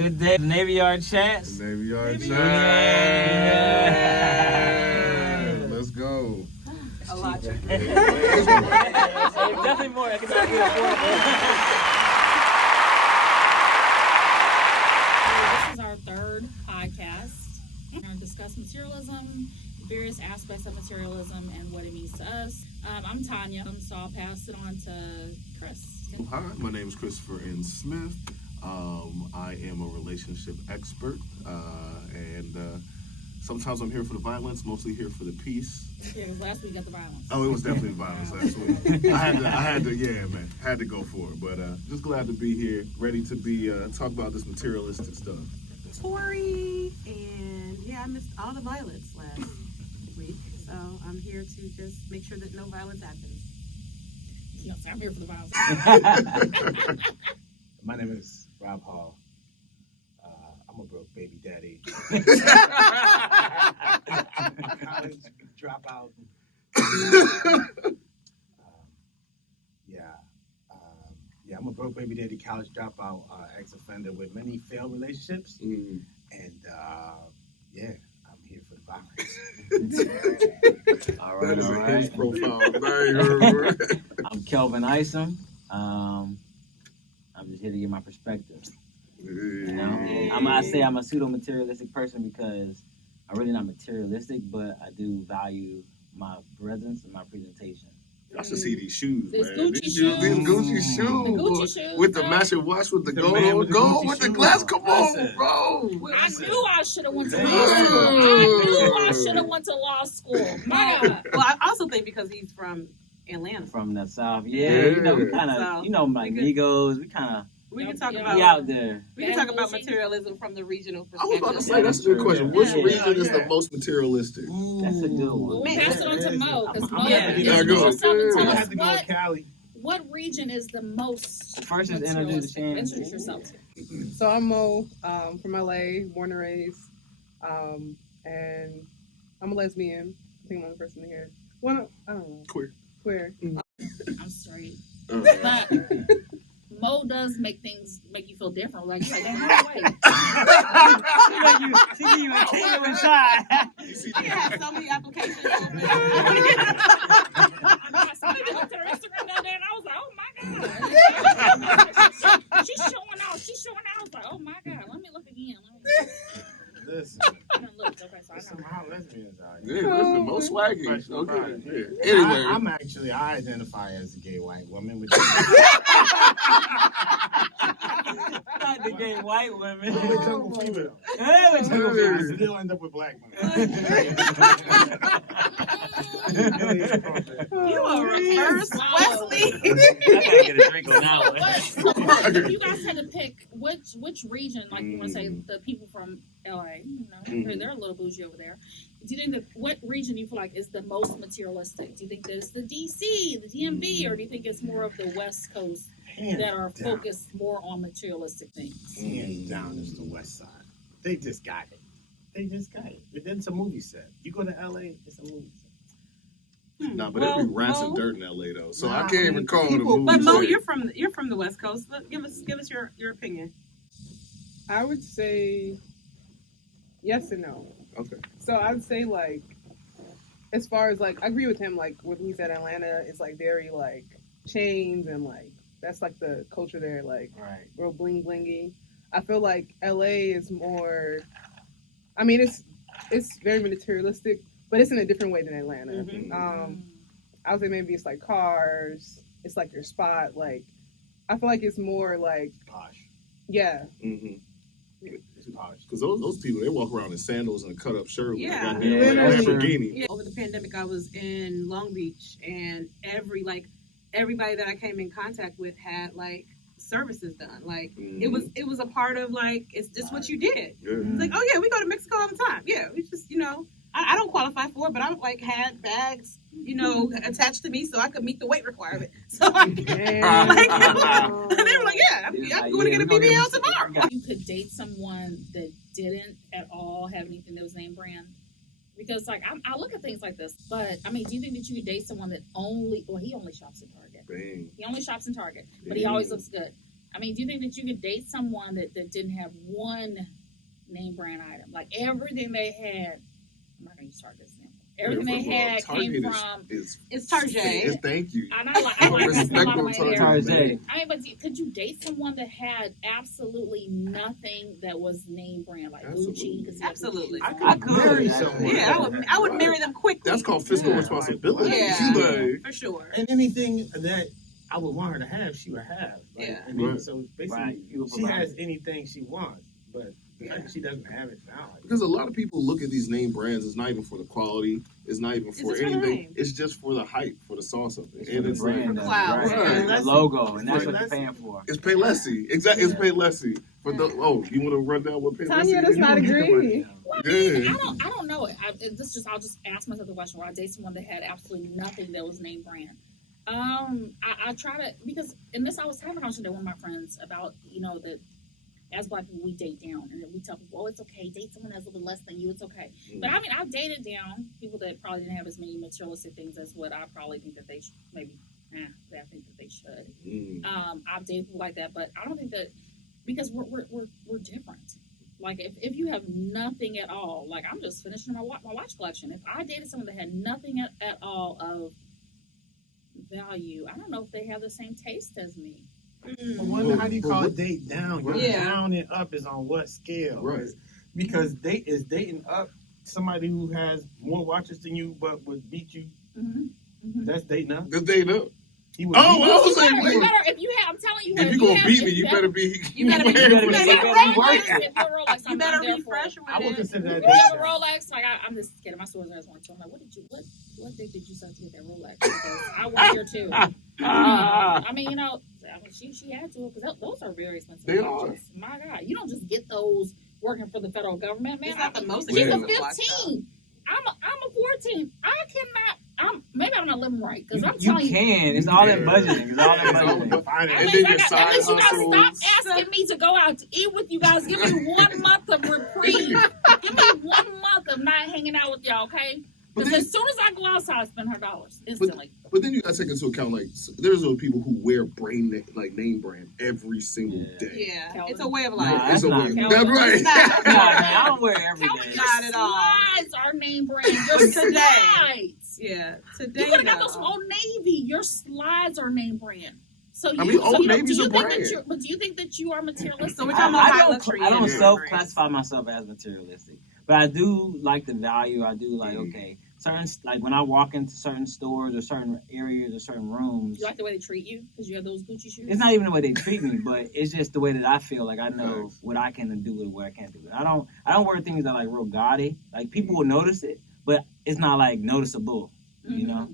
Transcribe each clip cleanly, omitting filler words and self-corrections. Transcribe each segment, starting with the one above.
Good day, Navy Yard Chats. Navy Yard Chats. Yeah. Let's go. A lot. Definitely more. I can not get This is our third podcast. We're going to discuss materialism, various aspects of materialism, and what it means to us. I'm Tanya, so I'll pass it on to Chris. Hi, my name is Christopher N. Smith. I am a relationship expert, and sometimes I'm here for the violence, mostly here for the peace. Yeah, it was last week got the violence. Oh, it was definitely violence last week. I had to go for it. But just glad to be here, ready to be talk about this materialistic stuff. Tori, and yeah, I missed all the violence last week, so I'm here to just make sure that no violence happens. Yes, I'm here for the violence. My name is Rob Hall. I'm a broke baby daddy. College dropout. I'm a broke baby daddy, college dropout, ex-offender with many failed relationships. And I'm here for the violence. All right. That is a hinge profile. I'm Kelvin Isom. I'm just here to give my perspective. You know, I say I'm a pseudo-materialistic person because I'm really not materialistic, but I do value my presence and my presentation. I should see these shoes, These man. Gucci These shoes. Gucci The Gucci shoes. with the matching watch, with the The gold man on with the gold, Gucci with the shoes glass. on. Come on, Listen. bro. I knew I should have went to law Damn. school. I knew I should have went to law school. My God. Well, I also think because he's from Atlanta. From the South, Yeah. you know, we kind of, So, like Migos, we kind of We can talk Yeah. about be out there. we can talk about materialism from the regional I perspective. was about to say, that's a good question. Which Yeah. region is the most materialistic? That's a good We'll one. pass it on to Mo, because Mo Yeah. is Yeah, go. most of it. I Tell us have to go with Cali. what region is the most First is introduce materialistic? Shannon. Introduce yourself. So I'm Mo, from LA, born and raised, and I'm a lesbian. I think I'm the only person here. I don't know. Queer. Queer. I'm straight. But Mo does make you feel different. Like, you're like, damn, no way. She give you a tingle inside. I had so many applications. I looked at her Instagram the other day and I was like, oh my God. She's showing out. I was like, oh my God. Let me look again. Listen, I done looked. Okay, so I there's some know. hot lesbians out Yeah, here. listen, most swaggy. Professional Okay. product. Yeah. Anyway, I identify as a gay white woman with Not the gay white women. I'm a jungle female. Hey, we jungle I female. still end up with black women. You are reverse Wesley. I gotta get a drink on that one. So if you guys had to pick which region, like you want to say the people from LA, they're a little bougie over there. Do you think that what region do you feel like is the most materialistic? Do you think that it's the DC, the D.M.V, or do you think it's more of the West Coast that are focused more on materialistic things? Hands down is the West Side. They just got it. It's a movie set. You go to LA, it's a movie set. nah, but it'd be rats and dirt in LA though, so I can't even call it a movie. But Mo, set. you're from the West Coast. Give us your opinion. I would say yes and no. Okay. So I would say, like, as far as, like, I agree with him, like, when he said Atlanta is, like, very, like, chains and, like, that's, like, the culture there, like, Right. real bling blingy. I feel like LA is more, I mean, it's very materialistic, but it's in a different way than Atlanta. Mhm. I would say maybe it's, like, cars, it's, like, your spot, like, I feel like it's more, like, Posh. yeah. Mm-hmm. It's posh. Because those people, they walk around in sandals and a cut up shirt with a Yeah. goddamn Yeah. Lamborghini. Yeah. Over the pandemic, I was in Long Beach, and everybody that I came in contact with had like services done. Like it was a part of like it's just what you did. Yeah. It's like, oh yeah, we go to Mexico all the time. Yeah, we just I don't qualify for it, but I like had bags attached to me so I could meet the weight requirement. So and they were like, yeah, I'm going to get a BBL tomorrow. You could date someone that didn't at all have anything that was name brand. Because, like, I look at things like this, but, I mean, do you think that you could date someone that he only shops in Target. Bang. He only shops in Target, but he always looks good. I mean, do you think that you could date someone that didn't have one name brand item? Like everything they had, I'm not going to start this example. Everything they had came from. It's Tarjay. Thank you. And I like Respectful Tarjay. I mean, but could you date someone that had absolutely nothing that was name brand, like Gucci? Cause Absolutely. I could marry someone. Yeah, I would marry them quickly. That's called fiscal responsibility. Yeah. Like, For sure. And anything that I would want her to have, she would have. Like, Yeah. I mean, Right. so basically, Right. she has anything she wants, but the fact that she doesn't have it now. because a lot of people look at these name brands, it's not even for the quality, it's not even for just for the anything. name. It's just for the hype, for the sauce of it. It's And the it's brand, for clout. right. Right. The logo, and that's Right. what you're paying for. it's Paylessy. Exactly, it's Paylessy. For the you want to run down what Paylessy Tanya does is? not agree. Well, I mean, Yeah. I don't know. I'll just ask myself the question: where I date someone that had absolutely nothing that was name brand. I try to, because in this I was having a conversation with one of my friends about, you know, that as Black people we date down, and we tell people, oh, it's okay, date someone that's a little bit less than you, it's okay. But I mean, I've dated down people that probably didn't have as many materialistic things as what I probably think that they should, that I think that they should. I've dated people like that, but I don't think that, because we're different. Like if you have nothing at all, like I'm just finishing my watch collection. If I dated someone that had nothing at all of value, I don't know if they have the same taste as me. I wonder how do you call it date down? Yeah. Down and up is on what scale? Right. Because dating up somebody who has more watches than you but would beat you. That's dating up. This day up. He would Oh, beat well, I was You saying, better, if you have, I'm telling you, if you gonna beat me, you better be. You better be- You better be Rolex, You better refresh her I would with it. consider that If you have a dating. Rolex, like I'm just kidding. My stores always want to. I'm like, what day did you start to get that Rolex? Because I was here too. I mean, you know, she had to, because those are very expensive. They watches. My God, you don't just get those working for the federal government, man. It's not the most She's a expensive watch, 15. I'm a 14. I cannot. Maybe I'm not living right, because I'm You telling you. can. It's all that budgeting. It's all that budgeting. And At then least, your side at least you guys hustles. stop asking me to go out to eat with you guys. Give me 1 month of reprieve. Give me 1 month of not hanging out with y'all, okay? But Because then- as soon as I go outside, I spend her dollars instantly. But then you gotta take into account, like, there's those people who wear name brand every single day. Yeah, Calvin. it's a way of Nah, life. It's a not way. Calvin. That's right. It's not. Nah, man, I don't wear it every Calvin, day. your Not at all. slides are name brand. Your Today. slides. Yeah, You today. could have got those though. from Old Navy. Your slides are name brand. So you, I mean, so Old you know, Navy's do you a think brand. that you, but do you think that you are materialistic? So we're talking about high luxury. I don't and self-classify myself as materialistic, but I do like the value. I do like, okay, certain, like when I walk into certain stores or certain areas or certain rooms, You like the way they treat you because you have those Gucci shoes? it's not even the way they treat me, but it's just the way that I feel. Like I know what I can do and what I can't do. I don't wear things that are like real gaudy. Like people will notice it, but it's not like noticeable. You know?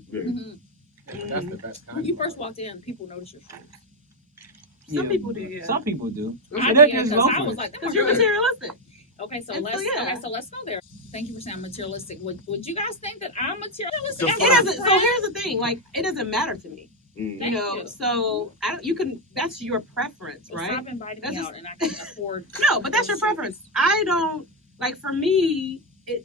That's the best kind. When you first walked in, people noticed your shoes. Some people do, yeah. Some people do. I They're did, just 'cause I loafers. was like, Because you're materialistic. okay, so And so, yeah. let's go there. Thank you for saying materialistic. Would you guys think that I'm materialistic? Define- It doesn't. So here's the thing. Like, it doesn't matter to me. Mm. Thank You know. you. So I don't. You can. That's your preference, So right? Stop inviting That's me just- out, and I can afford. No, but that's your preference. I don't like. For me,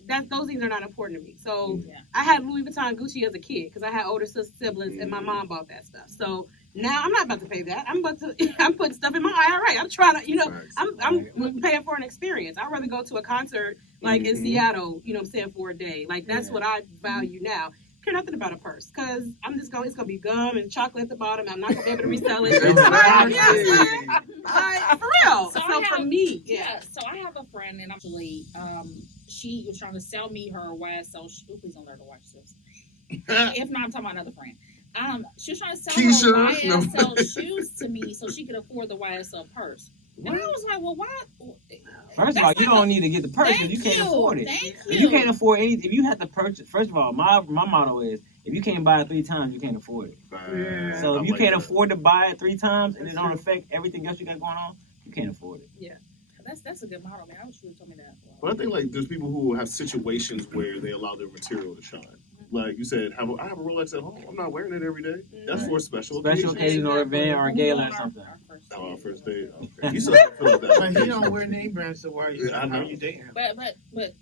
those things are not important to me. So Yeah. I had Louis Vuitton, Gucci as a kid because I had older siblings, and my mom bought that stuff. So now I'm not about to pay that. I'm about to. I'm putting stuff in my IRA. I'm trying to. You know, Facts. I'm paying for an experience. I'd rather go to a concert like in Seattle. You know, what I'm saying, for a day. Like that's what I value now. Care nothing about a purse because I'm just going. It's gonna be gum and chocolate at the bottom. I'm not gonna be able to resell it. Exactly. For real. So So, I have- for me, Yeah. So I have a friend, and actually, she was trying to sell me her YSL shoe. Please don't let her watch this. If not, I'm talking about another friend. She was trying to sell Keisha. her No. YSL shoes to me so she could afford the YSL purse. And I was like, well, why? First of all, you don't need to get the purse because Thank you can't afford it. Thank If you can't afford anything, if you have to purchase, first of all, my motto is if you can't buy it 3 times, you can't afford it. Facts. So I if you like can't that. afford to buy it 3 times and it don't affect everything else you got going on, you can't afford it. That's a good model, man. I wish you would told me that. But I think like there's people who have situations where they allow their material to shine. Like you said, I have a Rolex at home. I'm not wearing it every day. That's for a special Special occasion or event or a gala or something. Oh, first date. Okay. You still have to fill out that But he application. don't wear name brand, so why are you, Yeah, I know. how are you dating him? But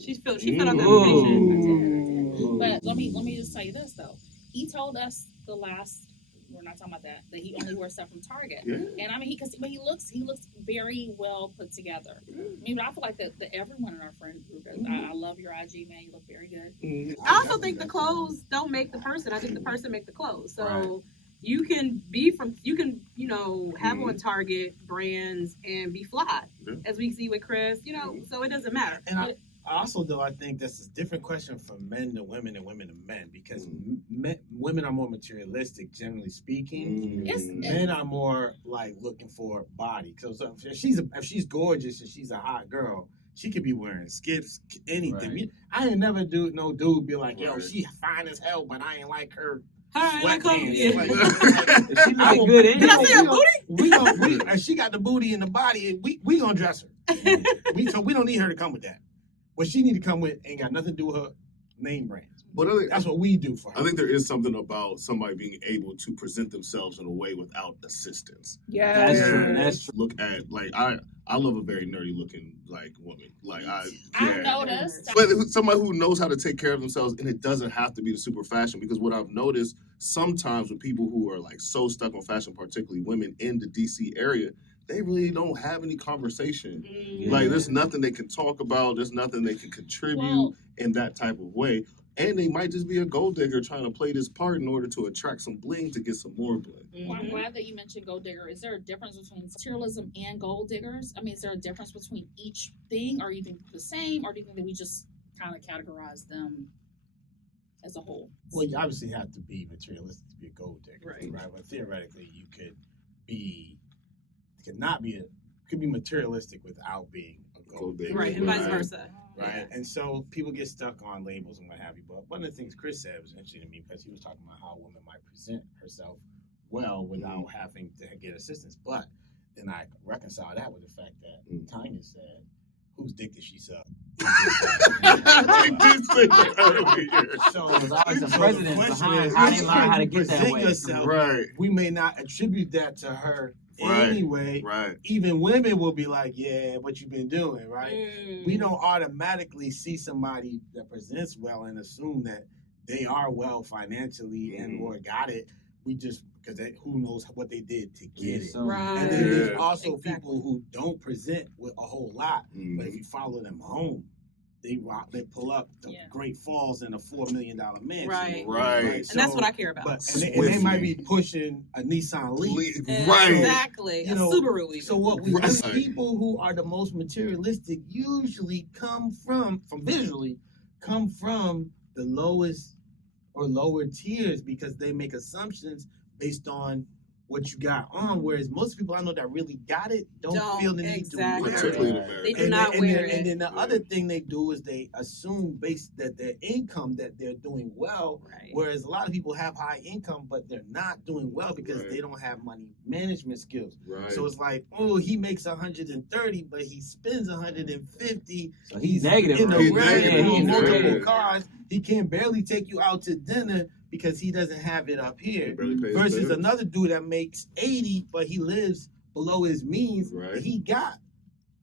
she filled out the Ooh. application. But let me just tell you this though. He told us the last We're not talking about that. That he only wears stuff from Target. Yeah. And I mean, he looks very well put together. I mean, but I feel like that everyone in our friend group. I love your IG, man. You look very good. I also think the clothes don't make the person. I think the person make the clothes. So Right. you can have on Target brands and be fly, as we see with Chris. So it doesn't matter. And I also, though, I think that's a different question from men to women and women to men, because women are more materialistic, generally speaking. Men are more like looking for body. So if she's gorgeous and she's a hot girl, she could be wearing skips, anything. Right. I ain't never no dude be like, yo, she fine as hell, but I ain't like her. If Sweatpants. she look good Did I say a booty? And she got the booty and the body, and we gonna dress her. So we don't need her to come with that. What she need to come with ain't got nothing to do with her name brands. But That's what we do for her. I think there is something about somebody being able to present themselves in a way without assistance. Yeah. That's true. That's true. Look at I love a very nerdy looking woman. I noticed. But somebody who knows how to take care of themselves, and it doesn't have to be the super fashion. Because what I've noticed sometimes with people who are so stuck on fashion, particularly women in the DC area, they really don't have any conversation. There's nothing they can talk about. There's nothing they can contribute in that type of way. And they might just be a gold digger trying to play this part in order to attract some bling to get some more bling. Well, I'm glad that you mentioned gold digger. Is there a difference between materialism and gold diggers? I mean, is there a difference between each thing? Or do you think the same? Or do you think that we just kind of categorize them as a whole? Well, you obviously have to be materialistic to be a gold digger, Right. But theoretically, you could be materialistic without being a gold digger, Right, and vice versa. right? And so people get stuck on labels and what have you. But one of the things Chris said was interesting to me, because he was talking about how a woman might present herself well without having to get assistance. But then I reconcile that with the fact that Tanya said, whose dick did she suck? I did say that earlier. So There's always so a the precedent question behind is, how they learn how to get that present way. yourself, Right. we may not attribute that to her anyway. Right. Even women will be like, yeah, what you been doing, right? We don't automatically see somebody that presents well and assume that they are well financially and or got it. We just, because who knows what they did to get it. So, Right. And then there's Yeah. also people who don't present with a whole lot, but if you follow them home, they pull up the Great Falls in a $4 million mansion. Right. And that's what I care about. But, and they might be pushing a Nissan Leaf. Right. Exactly. A Subaru even. So what we see, people who are the most materialistic usually come from the lowest or lower tiers, because they make assumptions based on what you got on, whereas most people I know that really got it don't feel the need to wear Particularly in it. America. They do not wear it. And then the other thing they do is they assume based that their income that they're doing well, whereas a lot of people have high income but they're not doing well because they don't have money management skills. Right. So it's like, oh, he makes 130 but he spends 150. So he's negative, in right? the red Yeah, he's multiple negative. cars. He can barely take you out to dinner because he doesn't have it up here. barely pays Versus bills. another dude that makes 80 but he lives below his means. Right. He got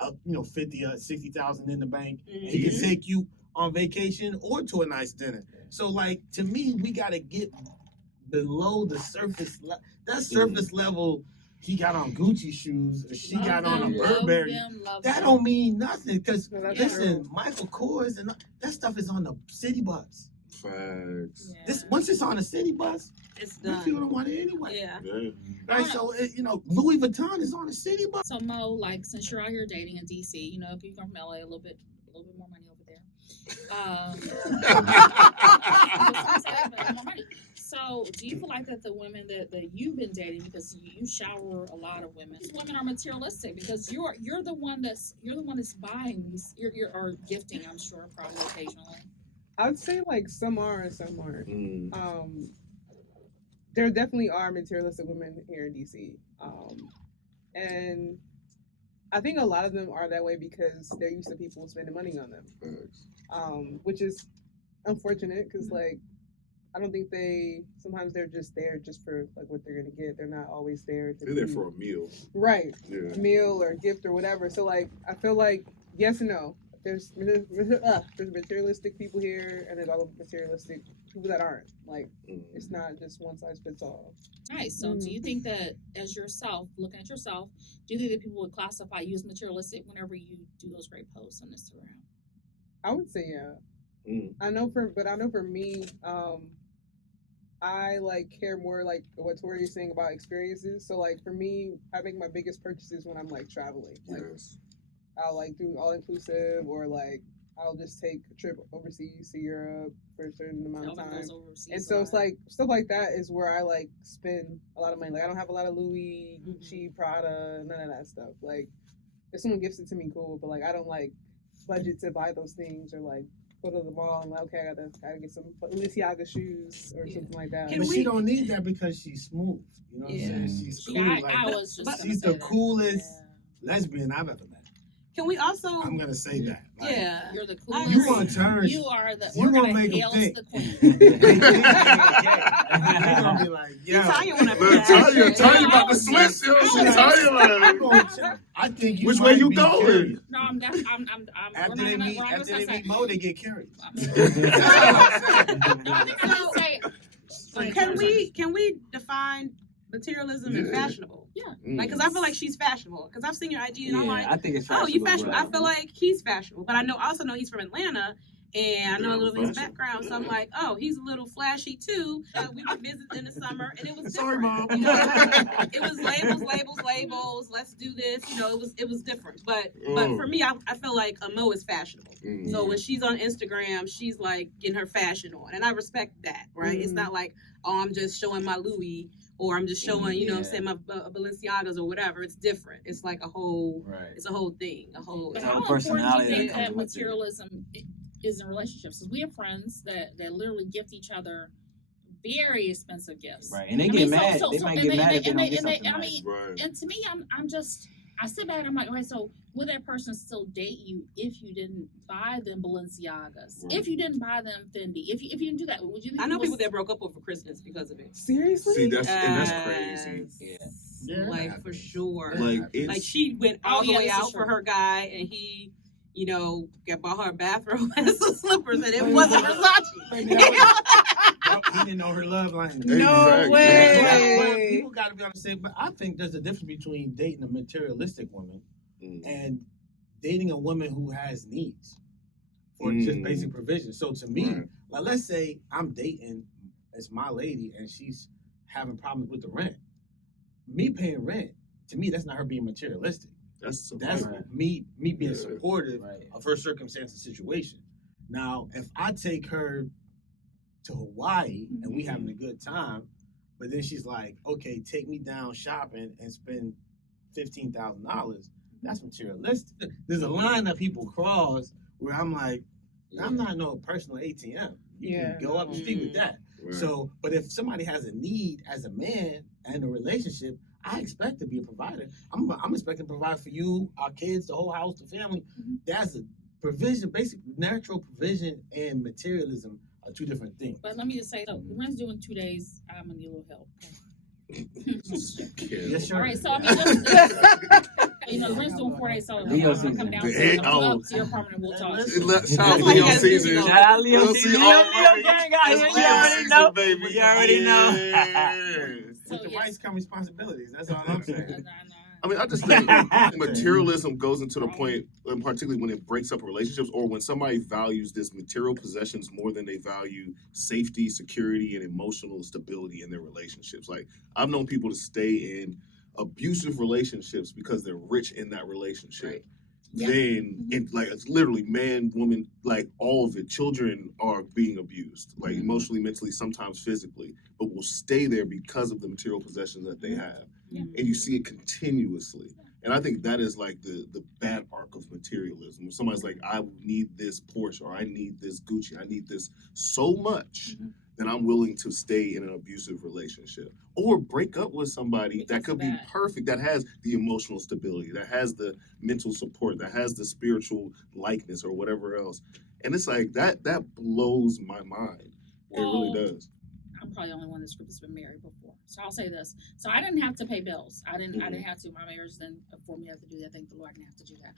50 or 60,000 in the bank. He can take you on vacation or to a nice dinner. So to me, we got to get below the surface. That surface level, he got on Gucci shoes or she got on a Burberry. That don't mean nothing, because listen, Michael Kors and that stuff is on the city bus. Facts. Once it's on a city bus, it's done. People don't want it anyway. Yeah. Right. So Louis Vuitton is on a city bus. So Mo, since you're out here dating in DC, you come from LA, a little bit more money over there. So, do you feel like that the women that you've been dating, because you shower a lot of women, women are materialistic because you're the one that's buying these, or gifting, I'm sure, probably occasionally. I'd say some are and some aren't. There definitely are materialistic women here in DC, and I think a lot of them are that way because they're used to people spending money on them, which is unfortunate because I don't think sometimes they're just there just for what they're gonna get. They're not always there to They're there for a meal. Right. Yeah. A meal or a gift or whatever. So I feel like yes and no. there's materialistic people here, and there's all the materialistic people that aren't. Like, it's not just one size fits all. Nice. So, do you think that as yourself, looking at yourself, do you think that people would classify you as materialistic whenever you do those great posts on Instagram? I would say yeah. I know for me, I like care more like what Tori is saying about experiences. So like for me, I make my biggest purchases when I'm like traveling. Like I'll like do all inclusive, or like I'll just take a trip overseas to Europe for a certain amount of time. And so it's like stuff like that is where I like spend a lot of money. Like I don't have a lot of Louis, Gucci, Prada, none of that stuff. Like if someone gifts it to me, cool, but like I don't like budget to buy those things, or like go to the mall and like, okay, I gotta get some Balenciaga shoes or something like that. But she don't need that because she's smooth. You know what I'm saying? She's cool. I was just she's the coolest lesbian I've ever met. Can we also? I'm gonna say that. Like, you're the coolest. You want to turn? You are the. You gonna make hail them think. the queen. You're gonna be like, yo, Tanya about to switch, yo. I think you. Which way you be going? curious. No, I'm After they meet Mo, they get curious. Can we define materialism and fashionable? Yeah. Like, because I feel like she's fashionable. Because I've seen your IG and I'm like, I think it's oh, you fashionable. Right. I feel like he's fashionable. But I also know he's from Atlanta. And I know a little bit of his background, so I'm like, oh, he's a little flashy too. We were visiting in the summer, and it was different. Sorry, Mom. You know, it was labels. Let's do this. You know, it was different. But for me, I feel like Mo is fashionable. So when she's on Instagram, she's like getting her fashion on, and I respect that. Right? It's not like, oh, I'm just showing my Louis, or I'm just showing, you know, what I'm saying, my Balenciagas or whatever. It's different. It's like a whole. Right. It's a whole thing. A whole. But how important do you think that materialism is in relationships? Because we have friends that literally gift each other very expensive gifts. Right, and they get mad. They might get mad if they don't get something nice. And to me, I sit back and I'm like, okay, so would that person still date you if you didn't buy them Balenciagas? Right. If you didn't buy them Fendi? If you didn't do that, would you think I know people that broke up over Christmas because of it. Seriously? See, that's crazy. Yeah. Like, for sure. Like she went all the way out for her guy, and he, you know, bought her a bathrobe and some slippers, and it wasn't Versace. He didn't know her love language. No way. But people got to be on the same. But I think there's a difference between dating a materialistic woman and dating a woman who has needs for just basic provision. So to me, like, let's say I'm dating, it's my lady, and she's having problems with the rent. Me paying rent, to me, that's not her being materialistic. That's me being supportive of her circumstance and situation. Now, if I take her to Hawaii and we having a good time, but then she's like, okay, take me down shopping and spend $15,000, that's materialistic. There's a line that people cross where I'm like, I'm not no personal ATM. You can go up the street with that. Right. So, but if somebody has a need as a man and a relationship, I expect to be a provider. I'm expecting to provide for you, our kids, the whole house, the family. That's a provision, basic natural provision and materialism are two different things. But let me just say, so Ren's doing 2 days. I'm gonna need a little help. Yes, sure. All right, so I mean, you know, Ren's doing 4 days, so Leo I'm coming down to your apartment and we'll talk. Shout out Leo season. Shout out Leo season. Leo gang out here. You already know, baby. You already know. With the rights come responsibilities. That's all I'm saying. I mean, I just think materialism goes into the point, and particularly when it breaks up relationships, or when somebody values this material possessions more than they value safety, security, and emotional stability in their relationships. Like, I've known people to stay in abusive relationships because they're rich in that relationship. Right. Then, like, it's literally man, woman, like all of it. Children are being abused, like emotionally, mentally, sometimes physically, but will stay there because of the material possessions that they have. And you see it continuously. And I think that is like the bad arc of materialism. When somebody's like, I need this Porsche, or I need this Gucci, I need this so much that I'm willing to stay in an abusive relationship. Or break up with somebody that could be perfect, that has the emotional stability, that has the mental support, that has the spiritual likeness or whatever else. And it's like, that blows my mind. It really does. I'm probably the only one in this group that's been married before. So I'll say this. So I didn't have to pay bills. I didn't have to. My marriage didn't afford me to have to do that. Thank the Lord I didn't have to do that.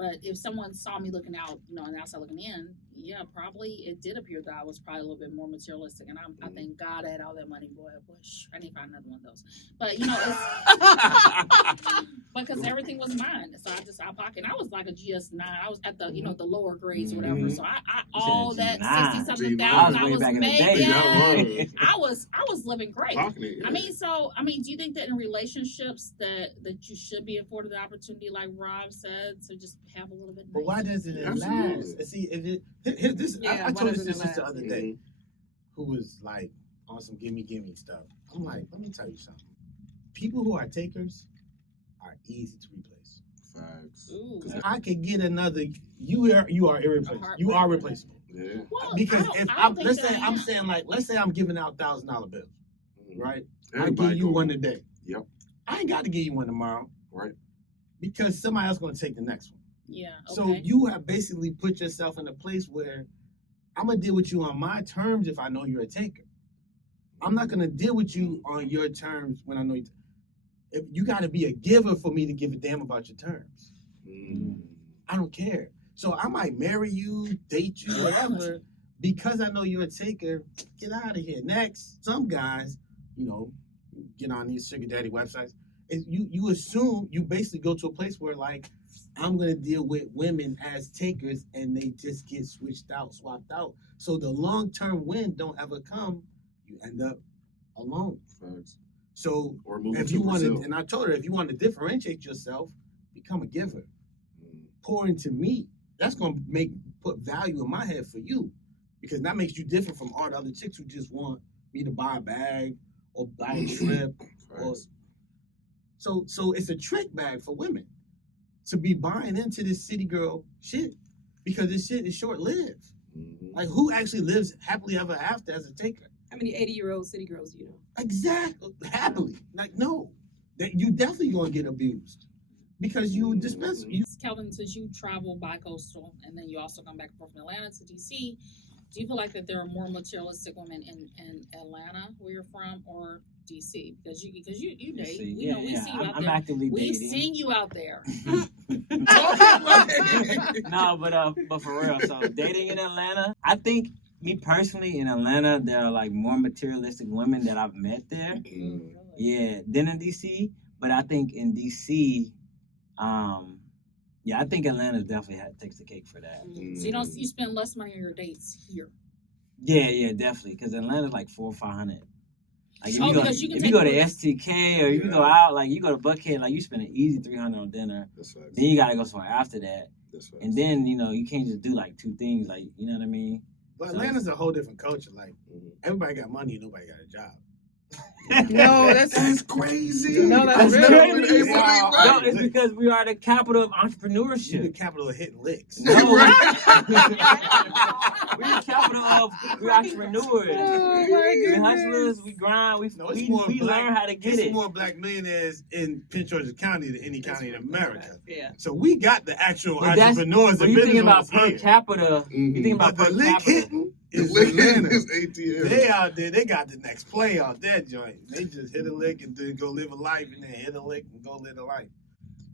But if someone saw me looking out, on the outside looking in, yeah, probably it did appear that I was probably a little bit more materialistic. And I thank God I had all that money, boy. I need to find another one of those. But it's because everything was mine, so I just out pocket. I was like a GS9. I was at the the lower grades or whatever. So I all that 60-something thousand I was making. I was living great. I mean, do you think that in relationships that you should be afforded the opportunity, like Rob said, to just have a little bit? But why doesn't it last? See, if I told this just the other day, who was like on some gimme stuff. I'm like, let me tell you something. People who are takers are easy to replace. Facts. I could get another. You are irreplaceable. You are replaceable. Yeah. Well, Because let's say I'm giving out $1,000 bills, right? I give you one today. Yep. I ain't got to give you one tomorrow, right? Because somebody else going to take the next one. Yeah. Okay. So you have basically put yourself in a place where I'm gonna deal with you on my terms if I know you're a taker. I'm not gonna deal with you on your terms when I know if you got to be a giver for me to give a damn about your terms. I don't care. So I might marry you, date you, whatever, because I know you're a taker. Get out of here. Next, some guys, get on these sugar daddy websites. You assume you basically go to a place where like I'm gonna deal with women as takers, and they just get swapped out. So the long-term win don't ever come. You end up alone. Facts. So Or if you want to, and I told her, if you want to differentiate yourself, become a giver. Pour into me. That's gonna put value in my head for you, because that makes you different from all the other chicks who just want me to buy a bag or buy a trip. So it's a trick bag for women to be buying into this city girl shit, because this shit is short lived. Like, who actually lives happily ever after as a taker? How many 80-year-old city girls do you know? Exactly, happily. Like, no, that you definitely gonna get abused because you dispense. Kelvin, since you travel bi-coastal and then you also come back from Atlanta to DC, do you feel like that there are more materialistic women in Atlanta, where you're from, or DC? Because you date. We see you out I'm there. actively We've dating. seen you out there. No, but for real. So dating in Atlanta, I think me personally in Atlanta, there are like more materialistic women that I've met there. Yeah, than in DC. But I think in DC, I think Atlanta definitely takes the cake for that. So you spend less money on your dates here. Yeah, definitely. Because Atlanta's like $400 or $500. Like if you go to STK or you go out, like you go to Buckhead, like you spend an easy $300 on dinner. That's right. Then you gotta go somewhere after that. That's right. And then you can't just do like two things, like you know what I mean. But Atlanta's a whole different culture. Like everybody got money and nobody got a job. No, that's crazy. No, that's crazy. real. No, it's because we are the capital of entrepreneurship. You're the capital of hitting licks. No, we're the capital of entrepreneurs. Oh, my We're goodness. hustlers. We grind. We learn how to get There's it. more black millionaires in Prince George's County than any county in America. Yeah. So we got the actual But entrepreneurs. When and you think about business per owners here. capita, you think about But per the lick capita. hitting The is lick Atlanta. is ATM. They out there, they got the next play off that joint. They just hit a lick and then go live a life, and then hit a lick and go live a life.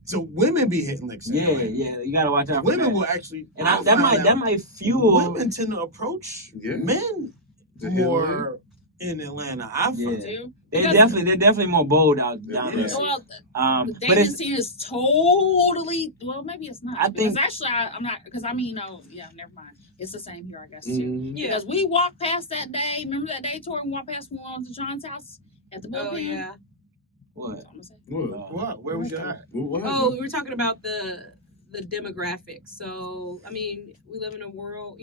So women be hitting licks. Yeah, you gotta watch out. Women for will that. actually, And that might fuel. women tend to approach Yeah. men The hill more in Atlanta. I Yeah. feel. They're definitely more bold out down there. Well, But the dating it's scene is totally maybe it's not. I think- because actually I'm not, because never mind. It's the same here, I guess too. Yeah. Because we walked past that day. Remember that day, Tori? We walked past when we went to John's house at the bullpen. Oh, yeah. what? That's all I'm gonna say. What? Where was your eye? What Oh, happened? we were talking about the demographics. So, I mean, we live in a world,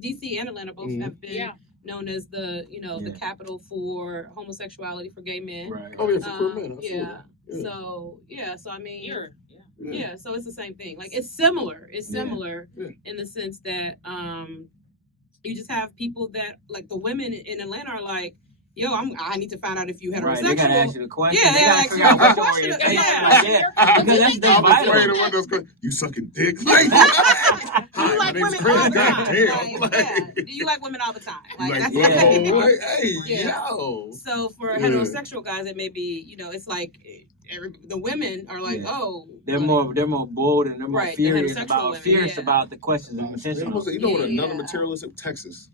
DC and Atlanta both have been Yeah. known as the Yeah. capital for homosexuality for gay men. Right. Oh, yeah, for queer men. absolutely. Yeah. Yeah. So I mean, Yeah. so it's the same thing. Like, it's similar. It's Yeah. similar in the sense that you just have people that, like, the women in Atlanta are like, yo, I need to find out if you heterosexual. Right, they gotta ask you the question. Yeah, they they gotta ask figure you out what the your question. orientation Yeah. is. Because that's I'm afraid vital. of what those questions. You sucking dick? Like, Do you Hi, like my name's women Chris. all the time? Goddamn. Like, yeah. Do you like women all the time? Like, Yeah. hey, Yeah. yo. So for Yeah. heterosexual guys, it may be, it's like the women are like, Yeah. oh, They're like, more bold and they're more Right, the furious heterosexual women, fierce yeah. about the questions and intentional. You know what? Another Yeah. materialistic Texas.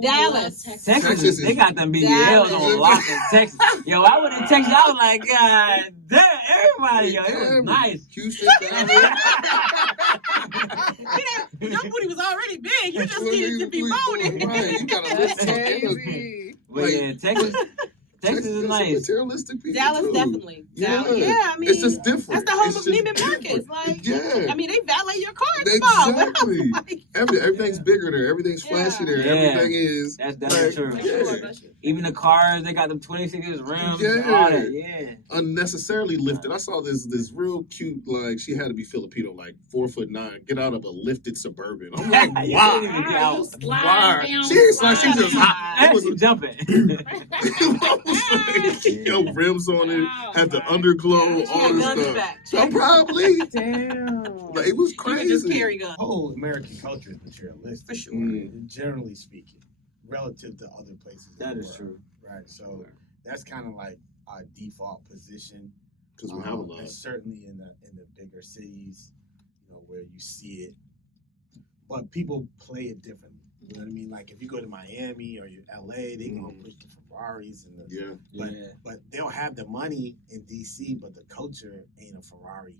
Dallas. Texas, is- they got them Dallas. BBLs on lock in Texas. Yo, I went to Texas. I was like, God damn, everybody, yo, it was nice. Houston, Dallas. Your booty was already big. You just needed to be molded. Right, you gotta That's listen. crazy. But yeah, Texas is got some nice. materialistic people Dallas too. definitely. Yeah. Yeah, I mean, It's just different. that's the home It's of just Neiman Marcus. different. Like, Yeah. I mean, they valet your car at the mall. Exactly. Like, Everything's bigger there. Everything's flashy there. Yeah. Everything is. That's definitely true. Yeah. Even the cars, they got them 26-inch rims Yeah. and all that. Yeah. Unnecessarily lifted. I saw this real cute, like, she had to be Filipino, like 4'9", get out of a lifted Suburban. I'm like, You why? can't even get out. You slide Why? down, She's like, she slide just down. hot. It was Actually jumping. I was like, yo, rims on it, Wow. had the underglow, she all had this guns stuff. back. So probably, Damn. like, it was You can crazy. just carry guns. Whole American culture is materialistic. For sure. Generally speaking, relative to other places. in That the is world, true. Right. So that's kind of like our default position. Because we have a lot. And certainly in the bigger cities, where you see it. But people play it differently. You know what I mean? Like if you go to Miami or you LA, they gonna push the Ferraris and the Yeah. but they'll have the money in DC, but the culture ain't a Ferrari.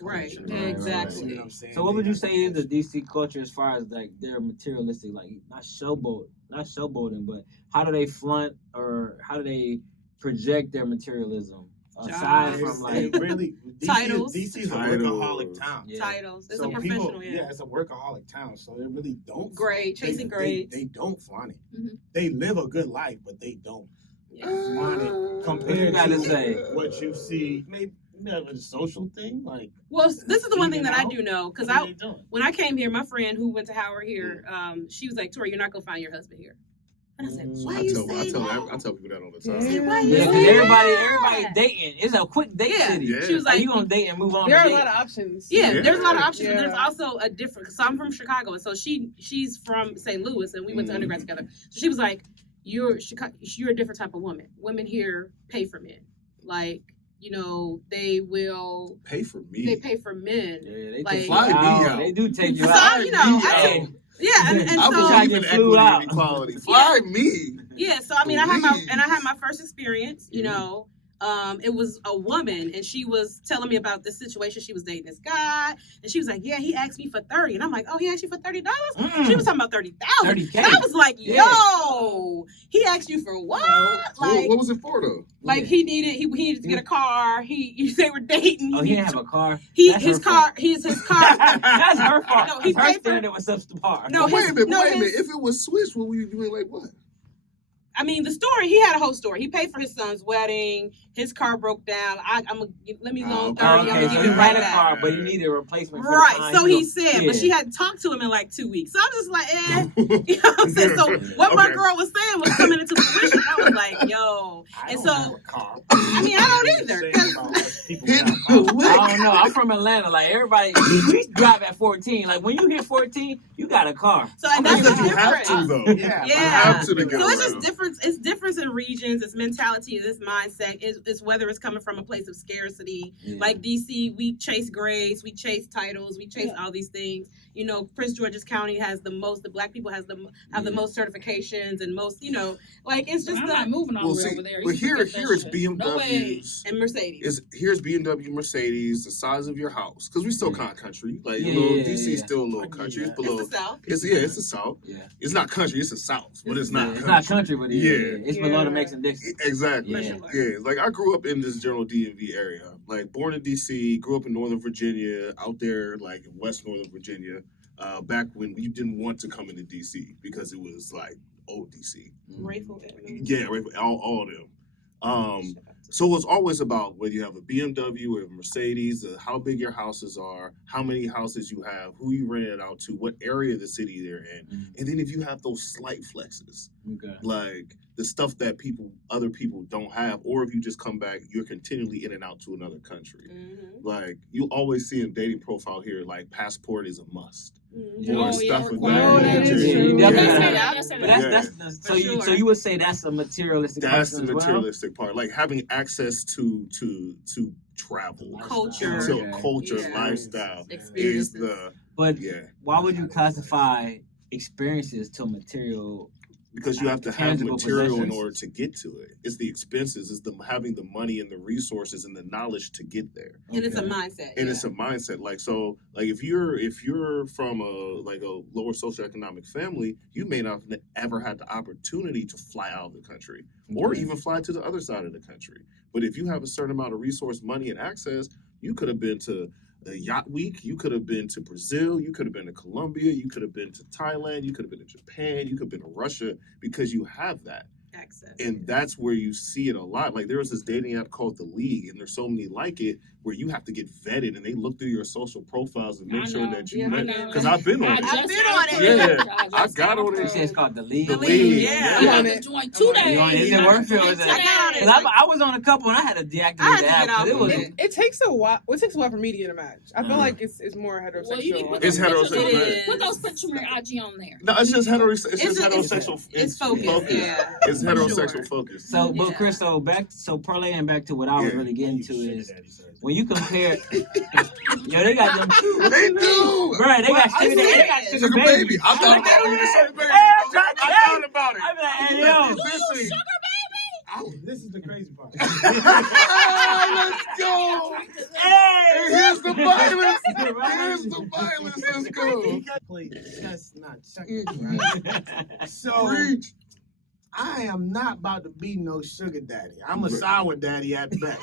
Right. culture. Right, Exactly. You know what I'm saying? So what They would you have say is the DC culture as far as like their materialistic, like not showboating, but how do they flaunt or how do they project their materialism aside Jobs. from like It really Titles. DC is a Titles. workaholic town. Yeah. Titles. It's So a professional, people, yeah. it's a workaholic town, so they really don't Grade, flaunt it. chasing They- grades. They don't flaunt it. Mhm. They live a good life, but they don't Yeah. flaunt it what you compared gotta to say? what you see. Maybe a social thing, like Well, this is the one thing that I Feeding do know because what are they doing? when I came here, my friend who went to Howard here, she was like, "Tori, you're not gonna find your husband here." And I said, "Why I you tell, say I, tell, that?" I tell people that all the Damn. time. Why you Yeah, say because everybody that? dating. It's a quick date Yeah. city. Yeah. She was Like, like, you gonna date and move on. There to are a date. lot of options. Yeah, Yeah. there's a lot of options, but Yeah. there's also a different. So I'm from Chicago, and so she's from St. Louis, and we went to undergrad together. So she was like, "You're a different type of woman. Women here pay for men. Like, they will. Pay for me. They pay for men. Yeah, they Like- take Fly you me out. out. They do take you So, out. Fly you know, me Hey, out. Yeah, and I so believe in get flew equity out. and equality. Fly me. yeah. So I mean, I had Please. my first experience. It was a woman, and she was telling me about this situation. She was dating this guy, and she was like, "Yeah, he asked me for $30," and I'm like, "Oh, he asked you for $30?" She was talking about $30,000. $30K. And I was like, Yeah. "Yo, he asked you for what?" Like, What was it for though? like he needed to get a car. They were dating. Oh, he didn't have a car. He That's his her car. fault. His car. That's her fault. No, he Her paid for- standard was subpar. No, Wait a minute. no, Wait a minute. his- If it was switched, what were you doing? Like what? I mean, the story. He had a whole story. He paid for his son's wedding. His car broke down. Let me loan 30. I'm Okay, gonna so give he it right had a back. car, but he needed a replacement. For the Right. time. So he said, Yeah. but she hadn't talked to him in like 2 weeks. So I'm just like, You know what I'm saying? So what my Okay. girl was saying was coming into fruition. I was like, yo. I And don't so, have a car. I mean, I don't either. Say 'cause- about what people Hit got the cars. lick. I don't know. I'm from Atlanta. Like everybody, we drive at 14. Like when you hit 14, you got a car. So and Because that's you have to different. though. Yeah. You Yeah. have to get So it's just around. difference. It's difference in regions. It's mentality. It's mindset. It's whether it's coming from a place of scarcity. Yeah. Like DC, we chase grades, we chase titles, we chase all these things. Prince George's County has the most. The black people have the most certifications and most. Like it's just I'm not moving all Well, the way see, over there. but You can here get that it's shit. No way. BMWs. and Mercedes. Here's BMW, Mercedes, the size of your house. Because we still kind of country. Like Yeah, DC is yeah. still a little I get country. It's that. below. It's the South. It's the South. Yeah. It's not country. It's the South, but it's Yeah, not. it's country. not country, but it's below the Yeah. Mason Dixon. Exactly. Yeah. Yeah. Like I grew up in this general D.M.V area. Like born in D.C., grew up in Northern Virginia, out there like in West Northern Virginia. Back when we didn't want to come into D.C. because it was like old D.C. Rayful. Yeah, right, all of them. So it's always about whether you have a BMW or a Mercedes, how big your houses are, how many houses you have, who you rent it out to, what area of the city they're in. And then if you have those slight flexes, Okay. Like the stuff that other people don't have, or if you just come back, you're continually in and out to another country. Like you always see in dating profile here, like passport is a must. Or stuff like required. that is Yeah. true. Yeah. That's So you would say that's a materialistic. That's person the as well? materialistic part, like having access to travel, Culture. to Okay. culture, Yeah. lifestyle is Experiences. the But why would you classify experiences to material? because you have to have Tangible material in possessions. order to get to it. It's the expenses, it's the having the money and the resources and the knowledge to get there. And it's a mindset. And it's a mindset. Like so, like if you're from a lower socioeconomic family, you may not have ever had the opportunity to fly out of the country or even fly to the other side of the country. But if you have a certain amount of resource, money, and access, you could have been to a yacht week, you could have been to Brazil, you could have been to Colombia, you could have been to Thailand, you could have been to Japan, you could have been to Russia because you have that. access. And that's where you see it a lot. Like there was this dating app called The League, and there's so many like it where you have to get vetted, and they look through your social profiles and make sure that you. Because I've been on it. I've been on it. Yeah, I got on You it. say it's called the league. The League. Yeah. I'm I on have it. to join 2 days. You on it? Is it worth it? Or is it? I got on it. 'Cause I was on a couple and I had to deactivate I had to the app get off 'cause it of was. it. It takes a while. It takes a while for me to get a match. I feel Uh-huh. like it's more heterosexual. Well, you need to put It's those pictures heterosexual. on- It is. Put those pictures of your IG on there. No, it's just heterosexual. It's focused. Yeah. It's For heterosexual sure. focus. So, but Yeah. Chris, so parlaying back to what I was Yeah. really getting to is when you compare. Yo, they got them too. They do. Right, they got I'm sugar. They got serious. sugar Sugar baby. baby. I thought about it. Sugar baby. I I thought about it. I be like, hey, yo. Listen. This is the crazy part. Let's go. Hey, And here's the violence. Here's the violence. Let's go. That's not checking, right? So Preach. I am not about to be no sugar daddy. I'm a sour daddy at best.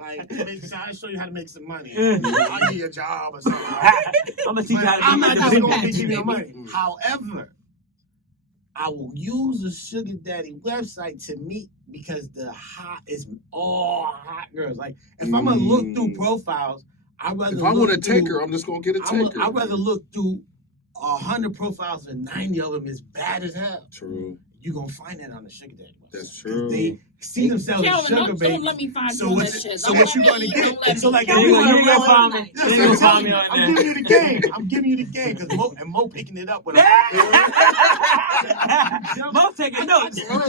Like, bitch, I'll show you how to make some money. I'll give you a job or something. I'm gonna teach you how to I'm do not the just business. going to be giving you baby. money. However, I will use a sugar daddy website to meet because the hot is all hot girls. Like if I'm gonna look through profiles, I'd rather If I look want to take through- her, I'm just gonna get a taker. I'd rather look through 100 profiles and 90 of them is bad as hell. True. You're gonna find that on the sugar daddy website. That's 'Cause true. They see themselves as Kelvin, sugar don't babies. let me find So you on what that you- shit. so Don't what let you me- gonna get? don't let So me- like, You if ain't you gonna wanna real find me. life- You ain't gonna find me on I'm there. giving you the game. I'm giving you the game because Mo picking it up with Mo taking notes. Mo